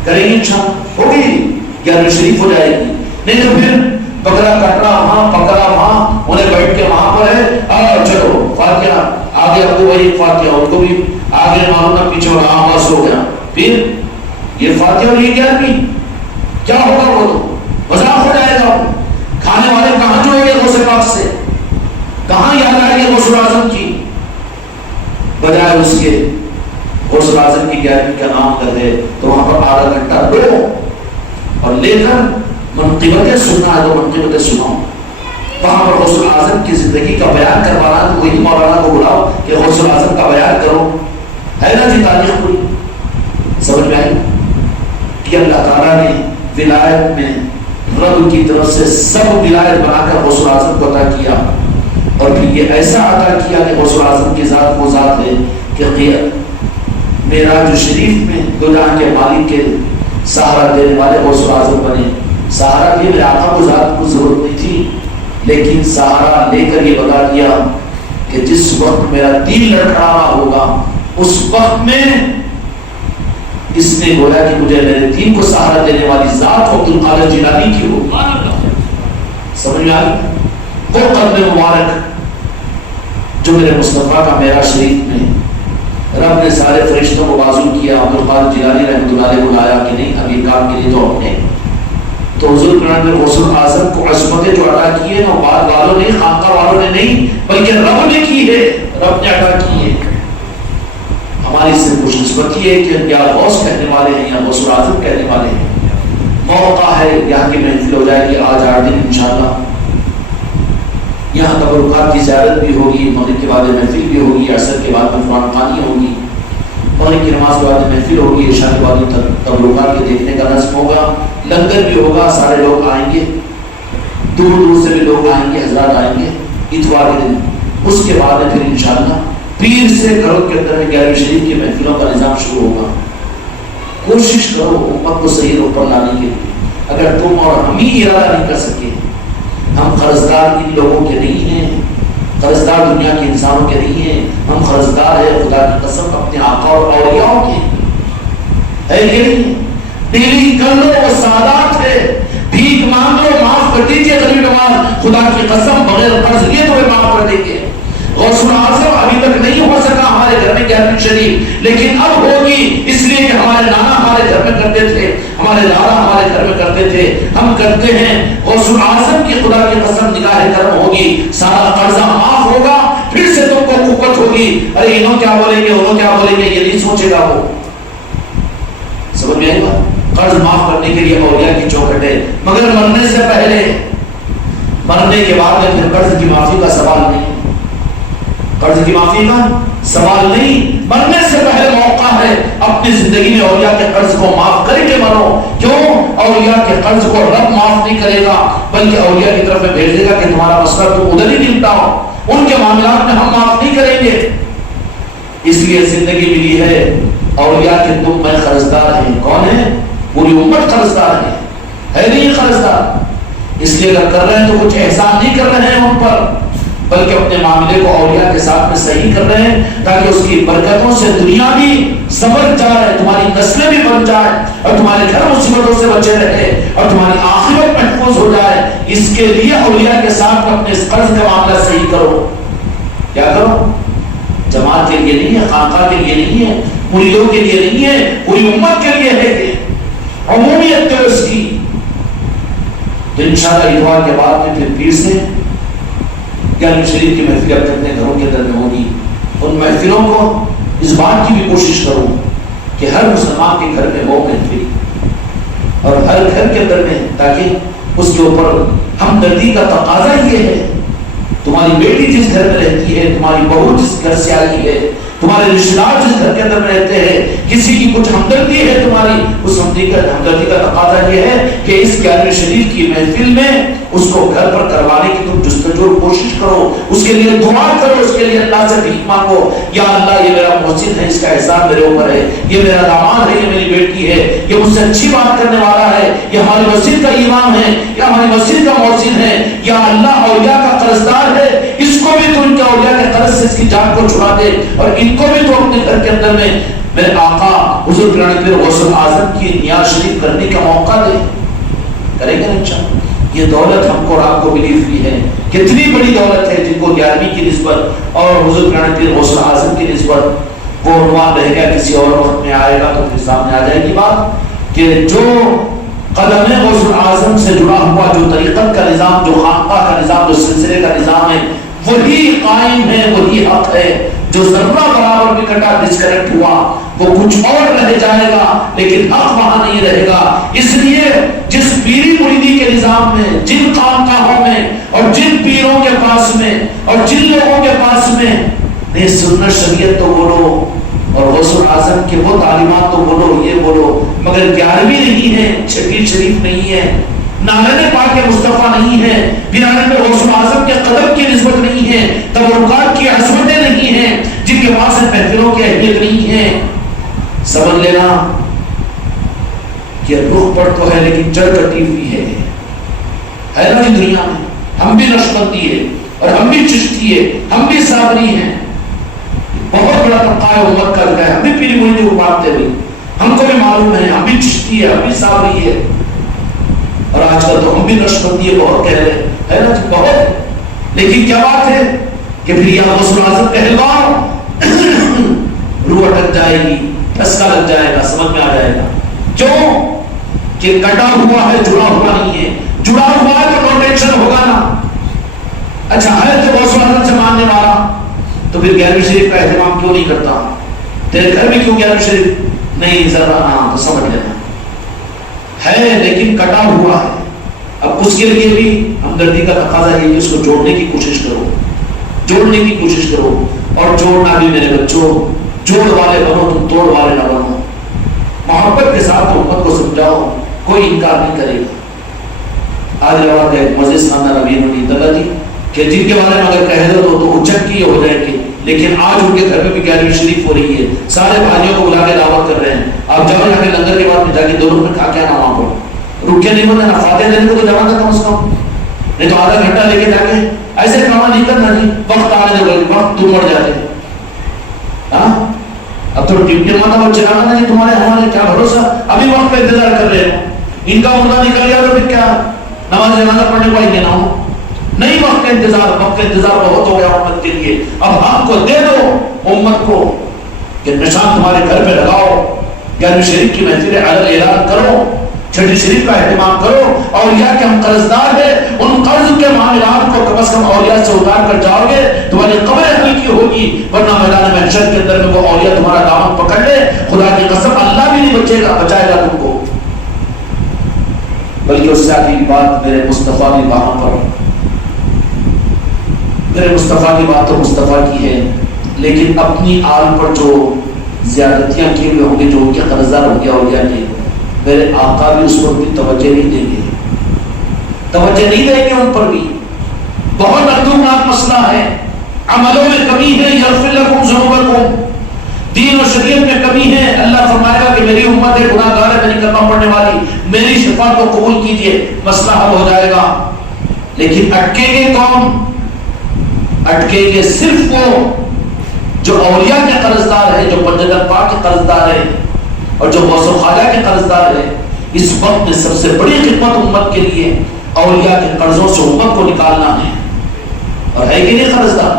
کریں گے انشاءاللہ ہوگی، گیارہویں شریف ہو جائے گی. نہیں تو پھر بکرا کٹنا وہاں، پکڑا وہاں، انہیں بیٹھ کے وہاں پر ہے چلو فاتحہ آگے ابو بھائی فاتحہ ان کو بھی آگے معلوم نہ پیچھے اور آواز ہو گیا. پھر یہ فاتحہ اور یہ گیارہویں کیا ہوگا؟ وہ تو مذاق ہو جائے گا. کھانے والے کہاں جوڑیں گے غوث پاک سے؟ کہاں یاد آئے گی غوث الاعظم کی؟ بجائے اس کے غوث الاعظم کی گیارہویں کا نام کر دے تو وہاں پر آدھا گھنٹہ دو اور لے کر منقبتیں سننا ہے تو منقبتیں سناؤ. وہاں پر غوث الاعظم کی زندگی کا بیان کروانا تو وہی مولانا کو بلاؤ کہ غوث الاعظم کا بیان کرو. ہے نا جی تاریخ پوری سمجھ میں آئی کہ اللہ تعالیٰ نے ولایت میں رب کی طرف سے سب ولایت بنا کر غوث الاعظم کو عطا کیا اور پھر یہ ایسا عطا کیا کہ غوث الاعظم کی ذات وہ ذات ہے کہ معراج شریف میں دو جہاں کے مالک کے سہارا دینے والے غوث الاعظم بنے. سہارا بھی میرے آقا کو ذات کو ضرورت نہیں تھی لیکن سہارا لے کر یہ بتا دیا کہ جس وقت میرا دل لڑکھڑانا ہوگا اس وقت میں اس نے بولا کہ مجھے میرے دین کو سہارا دینے والی ذات عبد القادر جیلانی کی ہو. سمجھ میں آئی وہ قدم مبارک جو میرے مصطفیٰ کا معراج شریف میں رب نے سارے فرشتوں کو بازو کیا. عبد القادر جیلانی رحمۃ اللہ علیہ کو لایا کہ نہیں ابھی کام کے لیے تو ہم نے تو حضور قرآن میں غوث الاعظم کو عظمتیں جو عطا کی ہے وہ بعد والوں نے خانقاہ والوں نے نہیں بلکہ رب نے کی ہے، رب نے عطا کی ہے. ہماری سے خوش قسمتی ہے کہ یا غوث کہنے والے ہیں یا غوث الاعظم کہنے والے ہیں. موقع ہے یہاں کی محفل ہو جائے گی آج 8 دن انشاءاللہ. یہاں تبرکات کی زیارت بھی ہوگی، مغرب کے بعد محفل بھی ہوگی، عصر کے بعد قرآن خوانی ہوگی، مغرب کی نماز کے بعد محفل ہوگی، عشاء کے بعد تبرکات کے دیکھنے کا نظم ہوگا، لنگر بھی ہوگا. سارے لوگ آئیں گے، دور دور سے بھی لوگ آئیں گے، حضرات آئیں گے اتوار کے دن. اس کے بعد پھر انشاءاللہ پیر سے گھروں کے اندر 11 شریف کی محفلوں کا نظام شروع ہوگا. کوشش کرو امت کو صحیح روپ پر لانے کے لیے. اگر تم اور ہم ہی ارادہ نہیں کر سکے، ہم قرضدار ان لوگوں کے نہیں ہیں، قرضدار دنیا کے انسانوں کے نہیں ہیں، ہم قرضدار ہیں خدا کی قسم اپنے آقا اور اولیاء کے. ہے کہ نہیں؟ ڈیلی کر لو وہ سادات ہے، بھیک مانگو معاف کر دیجیے غریب نواز، خدا کی قسم بغیر قرض لیے تمہیں معاف کر دیں گے. غوث الاعظم ابھی تک نہیں ہو سکا ہمارے گھر میں 11 شریف، لیکن اب ہوگی اس لیے کہ ہمارے نانا ہمارے گھر میں کرتے تھے، ہمارے دادا ہمارے گھر میں کرتے تھے، ہم کرتے ہیں. غوث الاعظم کی خدا کی قسم نگاہ کرم ہوگی، سارا قرضہ معاف ہوگا، پھر سے تم کو قوت ہوگی. ارے انہوں کیا بولیں گے انہوں کیا بولیں گے یہ نہیں سوچے گا. وہ سمجھ میں آئی بات؟ قرض معاف کرنے کے لیے اولیاء کی چوکھٹ ہے، مگر مرنے سے پہلے، مرنے کے بعد پھر قرض کی معافی کا سوال نہیں، قرض کی معافی کا سوال نہیں. مرنے سے پہلے موقع ہے اپنی زندگی میں اولیاء کے قرض کو معاف کر کے مرو. کیوں؟ اولیاء کے قرض کو رب معاف نہیں کرے گا بلکہ اولیاء کی طرف میں بھیج دے گا کہ تمہارا مسئلہ تم ادھر ہی نمٹاؤ، ان کے معاملات میں ہم معاف نہیں کریں گے. اس لیے زندگی ملی ہے اولیاء کے تم میں قرضدار ہیں. کون ہے؟ پوری امت قرضدار ہے نہیں قرضدار. اس لیے اگر کر رہے ہیں تو کچھ احسان نہیں کر رہے ہیں ان پر بلکہ اپنے معاملے کو اولیاء کے ساتھ میں صحیح کر رہے ہیں تاکہ اس کی برکتوں سے دنیا بھی سنور جائے، تمہاری نسلیں بھی بن جائیں اور تمہارے گھر مصیبتوں سے بچے رہے اور تمہاری آخرت محفوظ ہو جائے۔ اس کے لیے اولیاء کے ساتھ اپنے اس قرض کا معاملہ صحیح کرو۔ کیا کرو؟ جماعت کے لیے نہیں ہے، خانقاہ کے لیے نہیں ہے، مریدوں کے لیے نہیں ہے، پوری امت کے لیے ہے کہ عمومیت ہے اس کی۔ تو انشاءاللہ اتوار کے بعد میں پھر سے گیارہویں شریف کی محفل اب اپنے گھروں کے اندر میں ہوگی۔ ان محفلوں کو اس بات کی بھی کوشش کروں کہ ہر مسلمان کے گھر میں ہو محفل، اور ہر گھر کے اندر میں، تاکہ اس کے اوپر ہمدردی کا تقاضا یہ ہے۔ تمہاری بیٹی جس گھر میں رہتی ہے، تمہاری بہو جس گھر سے آئی ہے، تمہارے رشتہ دار جس گھر کے اندر میں رہتے ہیں، کسی کی کچھ ہمدردی ہے تمہاری، اس ہمدردی کا تقاضا یہ ہے کہ اس گیارہویں شریف کی محفل میں اس کو گھر پر کروانے کی تم جستجو کوشش کرو، اس کے لیے دعا کرو، اس کے لیے اللہ سے بھیک مانگو۔ یا اللہ، یہ میرا محسن ہے، اس کا احسان میرے اوپر ہے، یہ میرا داماد ہے، یہ میری بیٹی ہے، یہ مجھ سے اچھی بات کرنے والا ہے، یہ ہماری مسجد کا امام ہے، یا ہماری مسجد کا محسن ہے، یا اللہ اولیاء کا قرضدار ہے، اس کو بھی تو ان کے اولیاء کے قرض سے اس کی جان کو چھڑا دے، اور ان کو بھی تو اپنے گھر کے اندر میں میرے آقا حضور پیران پیر غوث اعظم کی نیاز شریف کرنے کا موقع دے۔ کرے گا انشاءاللہ۔ یہ دولت ہم کو اور آپ کو ملی ہوئی ہے، کتنی بڑی دولت ہے، جن کو 11ویں کی نسبت اور حضور پیران پیر غوث اعظم کی نسبت وہ عنوان رہے گا، کسی اور وقت میں آئے گا تو پھر سامنے آ جائے گی بات کہ جو قدم غوث اعظم سے جڑا ہوا جو طریقت کا نظام، جو خانقاہ کا نظام، جو سلسلے کا نظام ہے، وہی قائم ہے، وہی حق ہے۔ جو ذرہ برابر بھی کٹا ڈسکنیکٹ ہوا وہ کچھ اور رہ جائے گا، لیکن حق وہاں نہیں رہے گا۔ اس لیے جس پیری مریدی کے نظام میں، جن خانقاہوں میں اور جن پیروں کے پاس میں اور جن لوگوں کے پاس میں نہیں سنت شریعت تو بولو اور غوث اعظم کے وہ تعلیمات تو بولو، یہ بولو، مگر 11ویں نہیں ہے، چھٹی شریف نہیں ہے، نالے پاک مصطفیٰ نہیں ہے، پیرانے میں غوث اعظم کے قدم کی نسبت نہیں ہے، تبرکات کی عظمتیں نہیں ہیں، جن کے پاس محفلوں کی اہمیت نہیں ہے۔ سمجھ لینا کہ رخ پر تو ہے لیکن جڑ کٹی ہوئی ہے نا جی دنیا میں۔ ہم بھی نقشبندی ہے اور ہم بھی چشتی ہے، ہم بھی صابری ہیں، بہت بڑا طبقہ ہے امت کا، ہم بھی پیری مریدی کو مانتے ہوئے، ہم کو بھی معلوم ہے، ہم بھی چشتی ہے، ہم بھی صابری ہے، اور آج کل تو ہم بھی نقشبندی ہے بہت کہہ رہے ہیں نا جی، بہت۔ لیکن کیا بات ہے کہ پھر یہ غوث اعظم پہلوان روح اٹک جائے گی، ٹھسکا لگ جائے گا، سمجھ میں آ جائے گا کیوں کہ کٹا ہوا ہے، جڑا ہوا نہیں ہے۔ جڑا ہوا ہے تو نو ٹینشن ہوگا نا۔ اچھا ہے تو غوث اعظم سے ماننے والا تو پھر 11ویں شریف کا اہتمام کیوں نہیں کرتا؟ تیرے گھر میں کیوں 11ویں شریف نہیں ذرا نہ تو سمجھ لینا ہے، لیکن کٹا ہوا ہے۔ اب اس کے لیے بھی ہمدردی کا تقاضا ہے کہ اس کو جوڑنے کی کوشش کرو، جوڑنے کی کوشش کرو، اور جوڑنا بھی میرے بچوں، جوڑ والے بنو، تم توڑ والے نہ بنو۔ محبت کے ساتھ امت کو سمجھاؤ، کوئی انکار نہیں کرے گا۔ آج روایت ہے مزید خاندان امین علی دلہ جی کہ جن کے بارے میں اگر کہہ دو تو اچک کی ہو جائیں گے، لیکن آج ان کے گھر میں بھی 11ویں شریف ہو رہی ہے، سارے بھائیوں کو بلا کے دعوت کر رہے ہیں۔ آپ جاؤ جا کے لنگر کے بعد میں جا کے 2 منٹ کھا کے آنا وہاں پر، رک کے نہیں بولنا، فاتح دینے کو تو جانا تھا کم از کم، نہیں تو آدھا گھنٹہ لے کے جا کے ایسے کام نہیں کرنا جی، وقت آنے دو، وقت تم مر جاتے۔ ہاں اب تو ڈیوٹی مانا بچے چلانا نہیں، تمہارے ہمارے کیا بھروسہ، ابھی وقت پہ انتظار کر رہے ہیں، ان کا مردہ نکل گیا تو پھر کیا نماز جنازہ پڑھنے کو آئیں گے نہ ہو؟ نہیں، وقت کا انتظار، وقت کا انتظار بہت ہو گیا امت کے لیے۔ اب ہم کو دے دو امت کو کہ نشان تمہارے گھر پہ لگاؤ، 11ویں شریف کی محفل عدل اعلان کرو، چھٹی شریف کا اہتمام کرو، اولیاء کے ہم قرضدار ہیں، ان قرض کے معاملات کو کم از کم اولیاء سے اتار کر جاؤ گے، تمہاری قبر ہلکی ہوگی، ورنہ میدان محشر کے اندر میں وہ اولیاء تمہارا دامن پکڑ لے، خدا کی قسم اللہ بھی نہیں بچے گا، بچائے گا تم کو۔ بلکہ اس سے آگے کی بات میرے مصطفیٰ کی باتوں پر، میرے مصطفیٰ کی بات تو مصطفیٰ کی ہے، لیکن اپنی آل پر جو زیادتیاں کیے ہوئے ہوں گے، جو ان کے قرضدار ہوں گے اولیاء کے، میرے آقا بھی اس پر بھی توجہ نہیں دیں گے، توجہ نہیں دیں گے ان پر بھی۔ بہت اردوناک مسئلہ ہے، عملوں میں کمی ہے، یغفر لکم ذنوبکم، دین و شریعت میں کمی ہے۔ اللہ فرمائے گا کہ میری امت ہے، گناہ گار ہے، میری کلمہ پڑھنے والی، میری شفاعت کو قبول کیجئے، مسئلہ حل ہو جائے گا۔ لیکن اٹکیں گے کون؟ اٹکیں گے صرف وہ جو اولیاء کے قرضدار ہیں، جو پنجگن پاک کے قرضدار ہیں اور جو غوث و خواجہ کے قرضدار ہیں۔ اس وقت میں سب سے بڑی خدمت امت کے لیے اولیاء کے قرضوں سے امت کو نکالنا ہے، اور ہے کہ نہیں قرضدار؟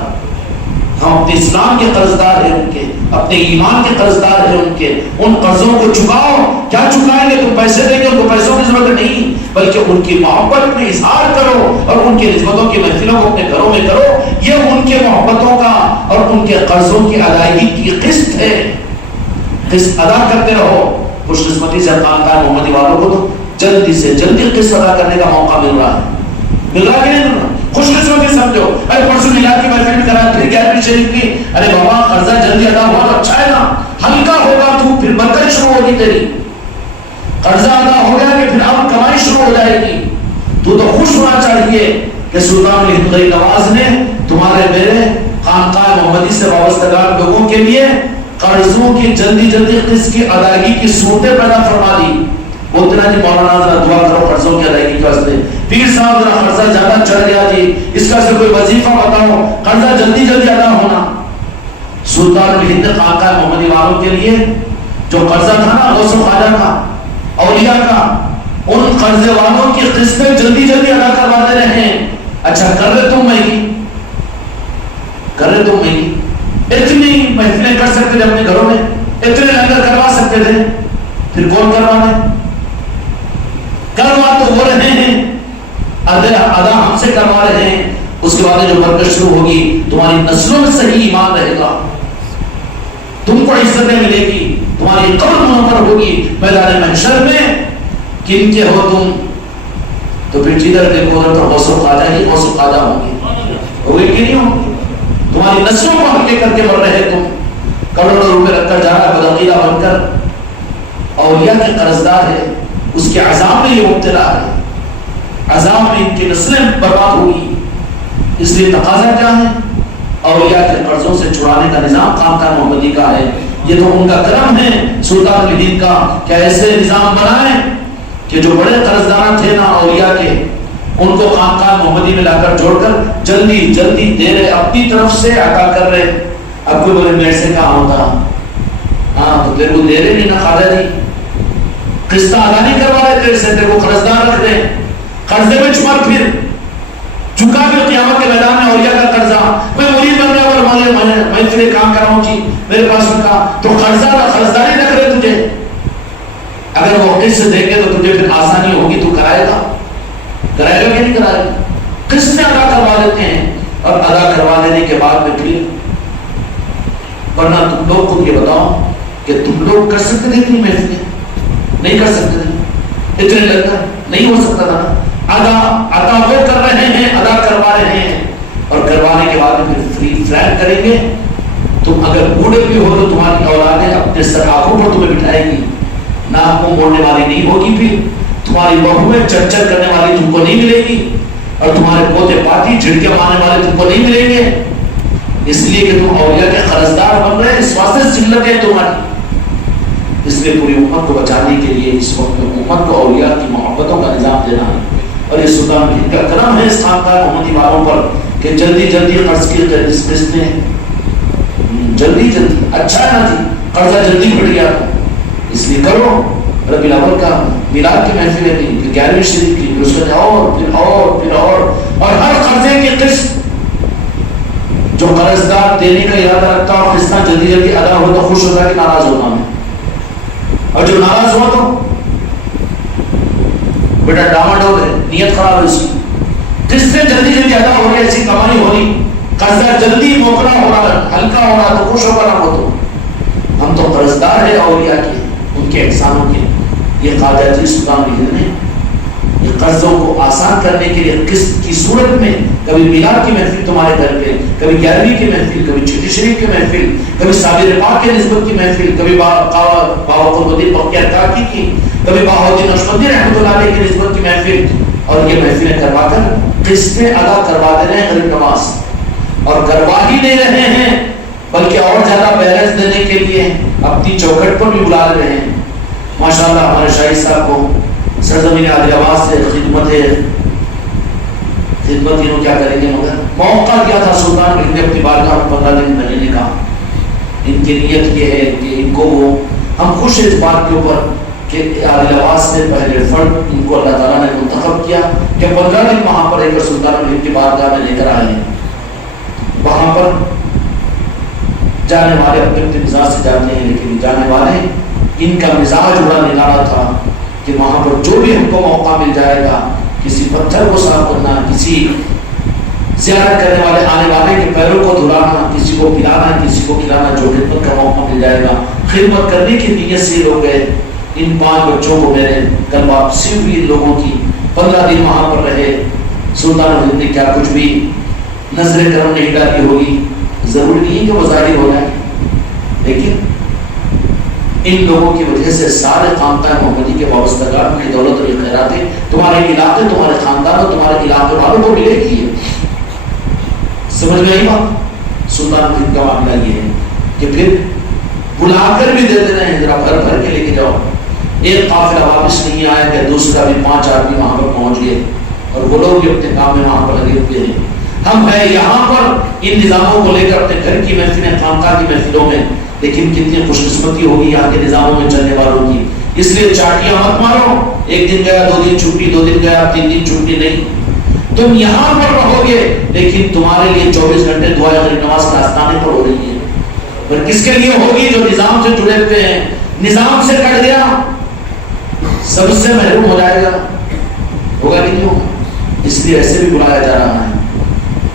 ہم اپنے اسلام کے قرضدار ہیں، ان کے اپنے ایمان کے قرضدار ہیں، ان کے ان قرضوں کو چکاؤ۔ کیا چکائیں گے؟ تم پیسے دیں گے، ان کو پیسوں کی ضرورت نہیں، بلکہ ان کی محبت میں اظہار کرو اور ان کی نسبتوں کی محفلوں کو اپنے گھروں میں کرو۔ یہ ان کے محبتوں کا اور ان کے قرضوں کی ادائیگی کی قسط ہے، قسط ادا کرتے رہو۔ خوش قسمتی سے خانقاہ محمدی والوں کو تو جلدی سے جلدی قسط ادا کرنے کا موقع مل رہا ہے، مل رہا ہے کہ نہیں مل رہا؟ خوش قسمتی سمجھو۔ ارے پرسوں میلاد کی محفل میں کرا، پھر 11ویں شریف کی، ارے بابا قرضہ جلدی ادا ہوا تو اچھا ہے نا، ہلکا ہوگا تو پھر برکت شروع ہوگی تیری۔ قرضہ ادا ہو گیا کہ پھر اب کمائی شروع ہو جائے گی۔ تو خوش ہونا چاہیے کہ سلطان الہند غریب نواز نے تمہارے میرے خانقاہ محمدی سے وابستگان لوگوں کے لیے قرضوں کی جلدی جلدی قسط کی ادائیگی کی صورتیں پیدا فرما دی۔ بولتے نا جی مولانا ذرا دعا کرو قرضوں کی ادائیگی کے واسطے، پیر صاحب ذرا قرضہ زیادہ چڑھ گیا جی، اس کا سے کوئی وظیفہ بتاؤ، قرضہ جلدی جلدی ادا ہونا۔ سلطان الہند خانقاہ محمدی والوں کے لیے جو قرضہ تھا نا غوث و خواجہ کا، اولیاء کا، ان قرضے والوں کی قسطیں جلدی جلدی ادا کروا دے رہے ہیں۔ اچھا کر رہے تم مہنگی، کر رہے تم مہنگی، اتنی محفلیں کر سکتے تھے اپنے گھروں میں، اتنے لنگر کروا سکتے تھے، پھر کون کروا دے؟ کروا تو ہو رہے ہیں، ادا ہم سے کروا رہے ہیں۔ اس کے بعد جو برکت شروع ہوگی، تمہاری نسلوں میں صحیح ایمان رہے گا، تم کو عزتیں ملے گی، تمہاری قبر منور ہوگی میدان محشر میں۔ کن کے ہو تم؟ تو پھر جدھر دیکھو ادھر تو غوث و خواجہ ہی غوث و خواجہ ہوں گے، ہوگی کہ نہیں ہوگی؟ تمہاری نسلوں کو ہلکے کر کے مر رہے تم، کروڑوں روپے رکھ کر جا رہا ہے بدعقیدہ بن کر، اولیاء کے قرضدار ہے، اس کے عذاب میں یہ مبتلا ہے، عذاب میں ان کی نسلیں برباد ہوگی۔ اس لیے تقاضا کیا ہے؟ اولیاء کے قرضوں سے چھڑانے کا نظام خانقاہ محمدی کا ہے۔ یہ تو ان کا کرم ہے سلطان الہند کا کہ ایسے نظام بنائیں کہ جو بڑے قرضدار تھے نا اولیاء کے، ان کو خانقاہ محمدی میں لا کر جوڑ کر جلدی جلدی دے رہے، اپنی طرف سے عطا کر رہے۔ اب کوئی بولے میرے سے کہاں ہوتا، ہاں تو تیرے کو دے رہے نہیں نا خواجہ جی، قسط ادا نہیں کروا رہے تیرے سے، تیرے کو قرضدار رکھ دیں، قرضے میں چھمر پھر چکا پھر قیامت کے میدان میں اولیاء کا قرضہ۔ میں مرید بن گیا اور میں تیرے کام کر رہا ہوں جی میرے پاس ان کا، تو قرضداری رکھ رہے تجھے۔ اگر وہ قسط دیں گے تو تجھے پھر آسانی ہوگی، تو کرائے گا، کرائے گا کہ نہیں کرائے گا؟ قسطیں ادا کروا دیتے ہیں، اور ادا کروا دینے کے بعد میں پھر، ورنہ تم لوگ کو یہ بتاؤ کہ تم لوگ کر سکتے تھے اتنی محفلیں؟ نہیں کر سکتے تھے، اتنے لگتا نہیں ہو سکتا تھا۔ ادا وہ کر رہے ہیں، ادا کروا رہے ہیں، اور کروانے کے بعد پھر فری فلیگ کریں گے۔ تم اگر بوڑھے بھی ہو تو تمہاری اولادیں اپنے سر آنکھوں پر تمہیں بٹھائے گی، ناک منہ موڑنے والی نہیں ہوگی، پھر تمہاری بہویں چرچر کرنے والی تم کو نہیں ملے گی، اور تمہارے پوتے پاتی جھڑکے مارنے والے تم کو نہیں ملیں گے، اس لیے کہ تم اولیاء کے قرضدار بن رہے، اس واسطے ذلت ہے تمہاری۔ اس لیے پوری امت کو بچانے کے لیے اس وقت امت کو اولیاء کی محبتوں کا نظام دینا ہے، اور یہ سلطان الہند کا کرم ہے اس خانقاہ محمدی والوں پر کہ جلدی جلدی قرض کی قسطیں جلدی جلدی، اچھا ہے نا جی، قرضہ جلدی پھٹ گیا تو اس لیے کرو۔ ربیع الاول کا میلاد کی محفل ہے، پھر 11ویں شریف کی، پھر اس کے اور ہر قرضے کی قسط جو قرضدار دینے کا ارادہ رکھتا ہے اور قسطیں جلدی جلدی ادا ہو تو خوش ہوتا ہے کہ ناراض ہوتا ہے، اور جو ناراض ہوا تو بیٹا ڈاواڈول ہے، نیت خراب ہے اس کی، قسطیں جلدی جلدی ادا ہو رہی، ایسی کمائی ہو رہی، قرضہ جلدی موکلا ہو رہا ہے، ہلکا ہو رہا، تو خوش ہو کر ہو تو ہم تو قرضدار ہیں اولیاء کے، ان کے احسانوں کے۔ یہ خواجہ جی سلطان الہند نے یہ قرضوں کو آسان کرنے کے لیے قسط کی صورت میں کبھی میلاد کی محفل تمہارے گھر پہ، کبھی 11ویں کی محفل، کبھی چھٹی شریف کی محفل، کبھی صابر پاک کے نسبت کی محفل، کبھی باوقر الدین بختیار کاکی کی، کبھی بہاؤالدین نقشبندی رحمۃ اللہ علیہ کی نسبت کی محفل، اور یہ محفلیں کروا کر قسطیں ادا کروا دے رہے ہیں غریب نواز، اور کروا ہی نہیں رہے ہیں بلکہ اور زیادہ بیلنس دینے کے لیے اپنی چوکھٹ پر بھی بلا رہے ہیں۔ ماشاءاللہ ہمارے شاہد صاحب کو سرزمین عادل آباد سے خدمت خدمت انہوں کیا کریں گے، مگر موقع کیا تھا سلطان نے اپنی بارگاہ میں 15 دن رہنے کا. ان کی نیت یہ ہے کہ ان کو وہ، ہم خوش ہیں اس بات کے اوپر کہ عالی لباس سے پہلے فرد ان کو اللہ تعالیٰ نے منتخب کیا کہ 15 دن وہاں پر ایک سلطان الہند کی بارگاہ میں لے کر آئے ہیں. وہاں پر جانے والے اپنے اپنے مزاج سے جاتے ہیں، لیکن جانے والے ان کا مزاج بڑا نرالا تھا کہ وہاں پر جو بھی ہم کو موقع مل جائے گا، کسی پتھر کو صاف کرنا، کسی زیارت کرنے والے آنے والے کے پیروں کو دھلانا، کسی کو پلانا، کسی کو کھلانا، جو خدمت کا موقع مل جائے گا خدمت کرنے کی نیت سے لوگ گئے. ان 5 بچوں کو میرے کل واپسی ہوئی ان لوگوں کی، 15 دن وہاں پر رہے. سلطان الہند نے کیا کچھ بھی نظر کرم نہیں ڈالی ہوگی، ضروری نہیں ہے کہ وہ ظاہر ہو جائے، لیکن ان لوگوں کی وجہ سے سارے خاندان محمدی کے وابستگان کی دولت اور خیراتیں تمہارے علاقے، تمہارے خاندان اور تمہارے علاقے والوں کو ملے گی. سمجھ میں آئی بات؟ سلطان الہند کا معاملہ یہ ہے کہ پھر بلا کر بھی دے دینا ہے، ذرا بھر بھر کے لے کے جاؤ. ایک قافلہ واپس نہیں آیا کہ دوسرا بھی 5 آدمی وہاں پر پہنچ گئے اور وہ لوگ بھی اپنے کام میں وہاں پر لگے ہوئے ہیں. ہم ہیں یہاں پر ان نظاموں کو لے کر اپنے گھر کی محفلیں، خانقاہ کی محفلوں میں، لیکن کتنی خوش قسمتی ہوگی یہاں کے نظاموں میں چلنے والوں کی. اس لیے چاٹیاں مت مارو، ایک دن گیا 2 دن چھٹی، 2 دن گیا 3 دن چھٹی نہیں. تم یہاں پر رہو گے لیکن تمہارے لیے 24 گھنٹے دعا نماز کا آستانے پر ہو رہی ہے. پر کس کے لیے ہوگی؟ جو نظام سے جڑے ہوئے ہیں. نظام سے کٹ گیا سب سے محروم ہو جائے گا، ہوگا کہ نہیں ہوگا؟ اس لیے ایسے بھی بلایا جا رہا ہے.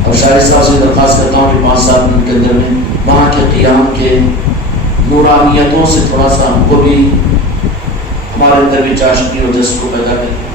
اب شاہد صاحب سے درخواست کرتا ہوں کہ 5-7 منٹ کے اندر میں وہاں کے قیام کے نورانیتوں سے تھوڑا سا ہم کو بھی، ہمارے اندر بھی چاشنی اور جذب کو پیدا کریں.